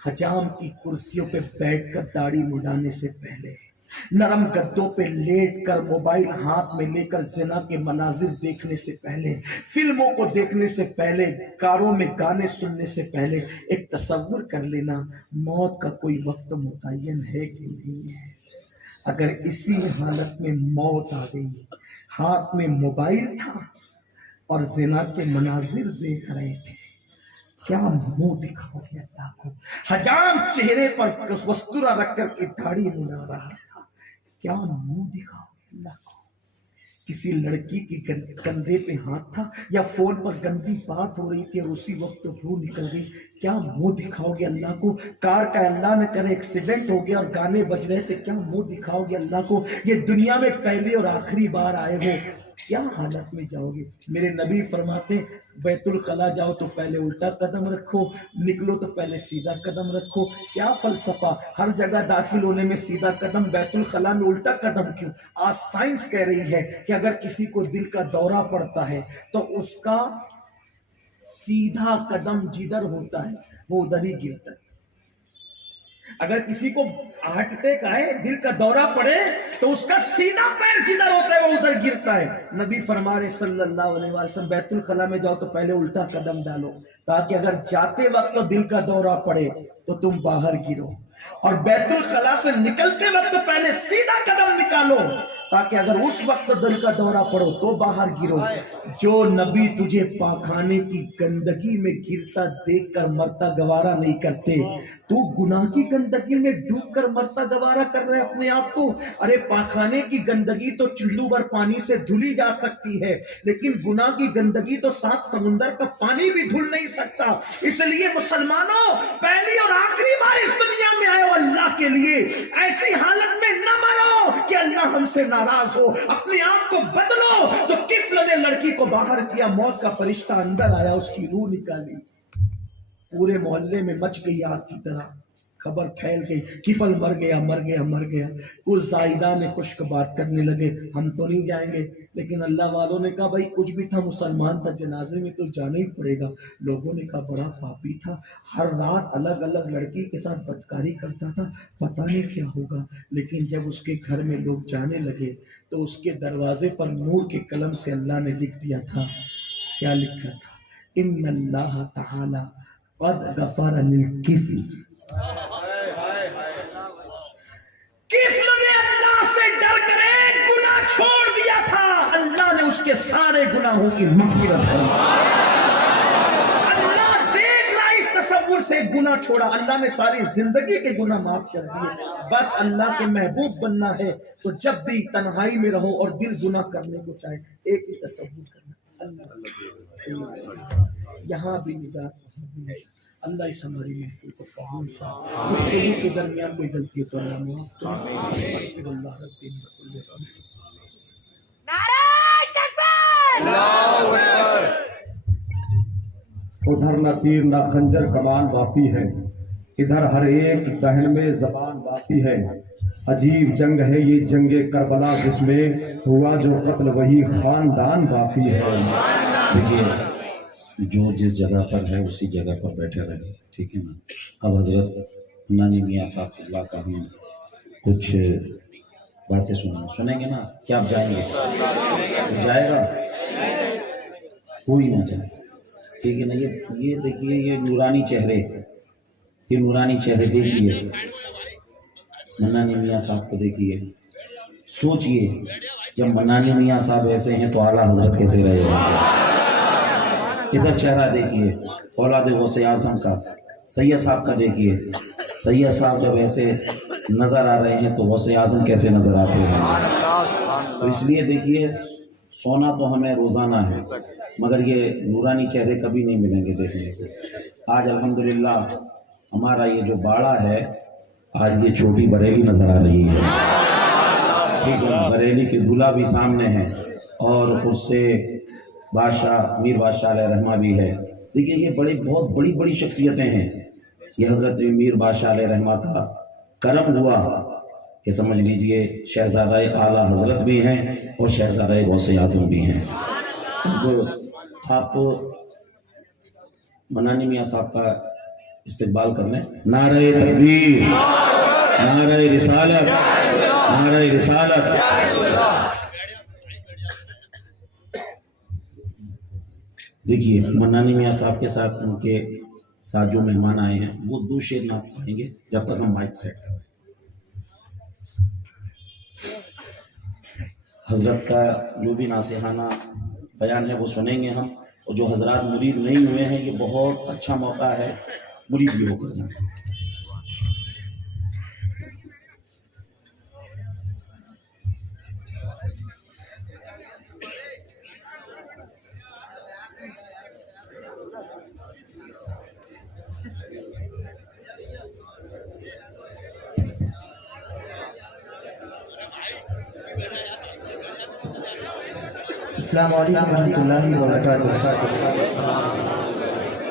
حجام کی کرسیوں پہ بیٹھ کر داڑھی مڈانے سے پہلے، نرم گدوں پہ لیٹ کر موبائل ہاتھ میں لے کر زنا کے مناظر دیکھنے سے پہلے، فلموں کو دیکھنے سے پہلے، کاروں میں گانے سننے سے پہلے ایک تصور کر لینا موت کا کوئی وقت متعین ہے کہ نہیں ہے. اگر اسی حالت میں موت آ گئی، ہاتھ میں موبائل تھا اور زنا کے مناظر دیکھ رہے تھے، کیا منہ دکھاؤ گے اللہ کو؟ حجام چہرے پر وستورا رکھ کر کے داڑھی مڈا رہا تھا، کیا منہ دکھاؤ گے اللہ کو؟ کسی لڑکی کی کندھے پہ ہاتھ تھا یا فون پر گندی بات ہو رہی تھی اور اسی وقت روح نکل گئی، کیا منہ دکھاؤ گے اللہ کو؟ کار کا اللہ نہ کرے ایکسیڈنٹ ہو گیا اور گانے بج رہے تھے، کیا منہ دکھاؤ گے اللہ کو؟ یہ دنیا میں پہلی اور آخری بار آئے ہو، کیا حالت میں جاؤ گے؟ میرے نبی فرماتے بیت الخلا جاؤ تو پہلے الٹا قدم رکھو، نکلو تو پہلے سیدھا قدم رکھو. کیا فلسفہ، ہر جگہ داخل ہونے میں سیدھا قدم، بیت الخلا میں الٹا قدم کیوں؟ آج سائنس کہہ رہی ہے کہ اگر کسی کو دل کا دورہ پڑتا ہے تو اس کا سیدھا قدم جدھر ہوتا ہے وہ ادھر ہی گرتا ہے. اگر کسی کو ہارٹ اٹیک آئے، دل کا دورہ پڑے، تو اس کا سیدھا پیر جدھر ہوتا ہے وہ ادھر گرتا ہے. نبی فرما رہے صلی اللہ علیہ وسلم بیت الخلا میں جاؤ تو پہلے الٹا قدم ڈالو تاکہ اگر جاتے وقت دل کا دورہ پڑے تو تم باہر گرو، اور بیت الخلا سے نکلتے وقت پہلے سیدھا قدم نکالو تاکہ اگر اس وقت دل کا دورہ پڑو تو باہر گرو. جو نبی تجھے پاخانے کی گندگی میں گرتا دیکھ کر مرتا گوارا نہیں کرتے، تو گناہ کی گندگی میں ڈوب کر مرتا گوارا کر رہے اپنے آپ کو. ارے پاخانے کی گندگی تو چلو بھر پانی سے دھلی جا سکتی ہے، لیکن گناہ کی گندگی تو 7 سمندر کا پانی بھی دھل نہیں سکتا. اس لیے مسلمانوں، پہلی اور آخری بار اس دنیا میں آئے ہو اللہ کے لیے، ایسی حالت میں نہ مرو کہ اللہ ہم سے ناراض ہو. اپنے آپ کو بدلو. تو کفل نے لڑکی کو باہر کیا، موت کا فرشتہ اندر آیا، اس کی روح نکالی. پورے محلے میں مچ گئی آگ کی طرح، خبر پھیل گئی کفل مر گیا مر گیا مر گیا. کچھ زائدان نے خشک بات کرنے لگے ہم تو نہیں جائیں گے، لیکن اللہ والوں نے کہا بھائی کچھ بھی تھا مسلمان تھا، جنازے میں تو جانا ہی پڑے گا. لوگوں نے کہا بڑا پاپی تھا، ہر رات الگ الگ لڑکی کے ساتھ بدکاری کرتا تھا، پتہ نہیں کیا ہوگا. لیکن جب اس کے گھر میں لوگ جانے لگے تو اس کے دروازے پر نور کے قلم سے اللہ نے لکھ دیا تھا. کیا لکھا تھا؟ ان اللہ تعالی قد غفر للکفل. کفل نے اللہ سے سارے گناہوں کی مغفرت فرمائے۔ اللہ دیکھ رہا اس تصور سے گناہ چھوڑا، اللہ نے ساری زندگی کے گناہ معاف کر دیے، بس اللہ کے محبوب بننا ہے تو جب بھی تنہائی میں رہو اور دل گناہ کرنے کو چاہے ایک ہی تصور کرنا، اللہ یہاں بھی نجات وہاں بھی نجات۔ اللہ اس ہماری محفل کو قبول فرمائے، گفتگو کے درمیان کوئی غلطی تو اللہ معاف کرے۔ استغفر اللہ رب من کل ذنب۔ ادھر نہ تیر نہ خنجر کمان باقی ہے، ادھر ہر ایک دہن میں زبان باقی ہے۔ عجیب جنگ ہے یہ جنگ کربلا، جس میں ہوا جو قتل وہی خاندان باقی ہے۔ دیکھیے جو جس جگہ پر ہے اسی جگہ پر بیٹھے رہے، ٹھیک ہے نا۔ اب حضرت نانی میاں صاحب اللہ کا ہم کچھ باتیں سنیں گے نا، کیا آپ جائیں گے؟ جائے گا کوئی نہ جائے، ٹھیک ہے نا۔ یہ دیکھیے یہ نورانی چہرے، یہ نورانی چہرے دیکھیے، منانی میاں صاحب کو دیکھیے، سوچئے جب منانی میاں صاحب ایسے ہیں تو اعلیٰ حضرت کیسے رہے گا۔ ادھر چہرہ دیکھیے اولاد غوث اعظم کا، سید صاحب کا دیکھیے، سید صاحب جب ایسے نظر آ رہے ہیں تو غوث اعظم کیسے نظر آتے ہیں۔ تو اس لیے دیکھیے سونا تو ہمیں روزانہ ہے، مگر یہ نورانی چہرے کبھی نہیں ملیں گے دیکھنے سے۔ آج الحمدللہ ہمارا یہ جو باڑہ ہے، آج یہ چھوٹی بریلی نظر آ رہی ہے، ٹھیک ہے، بریلی کے دلہا بھی سامنے ہے اور اس سے بادشاہ میر بادشاہ علیہ رحمہ بھی ہے۔ دیکھیے یہ بہت بڑی شخصیتیں ہیں، یہ حضرت میر بادشاہ علیہ رحمہ کا کرم ہوا کہ سمجھ لیجئے شہزادہ اعلیٰ حضرت بھی ہیں اور شہزادہ غوث اعظم بھی ہیں۔ تو آپ منانی میاں صاحب کا استقبال کر لیں۔ نعرہ تکبیر، نعرہ رسالت، نعرہ رسالت۔ دیکھیے منانی میاں صاحب کے ساتھ ان کے ساتھ جو مہمان آئے ہیں وہ دو شعر نعت پڑھیں گے جب تک ہم مائک سیٹ کریں۔ حضرت کا جو بھی ناصحانہ بیان ہے وہ سنیں گے ہم، اور جو حضرات مرید نہیں ہوئے ہیں یہ بہت اچھا موقع ہے مرید بھی ہو کر جائیں۔ السلام علیکم ورحمۃ اللہ وبرکاتہ۔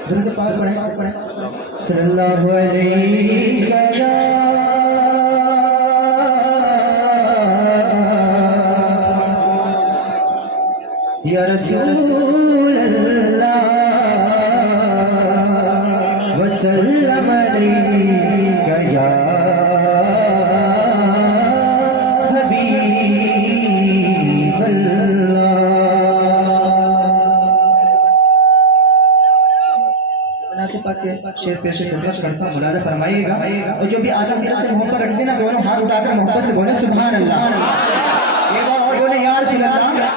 درود پاک پڑھیں صلی اللہ علیہ یا رسول اللہ وسلم علیک یا حبیب اللہ۔ شیر پیش خدمت کرتا ہوں، ملاحظہ فرمائیے گا، اور جو بھی آدم میرے سے محبت رکھتے نا دونوں ہاتھ اٹھا کر محبت سے بولے سبحان اللہ، ایک بار اور بولے یا رسول اللہ۔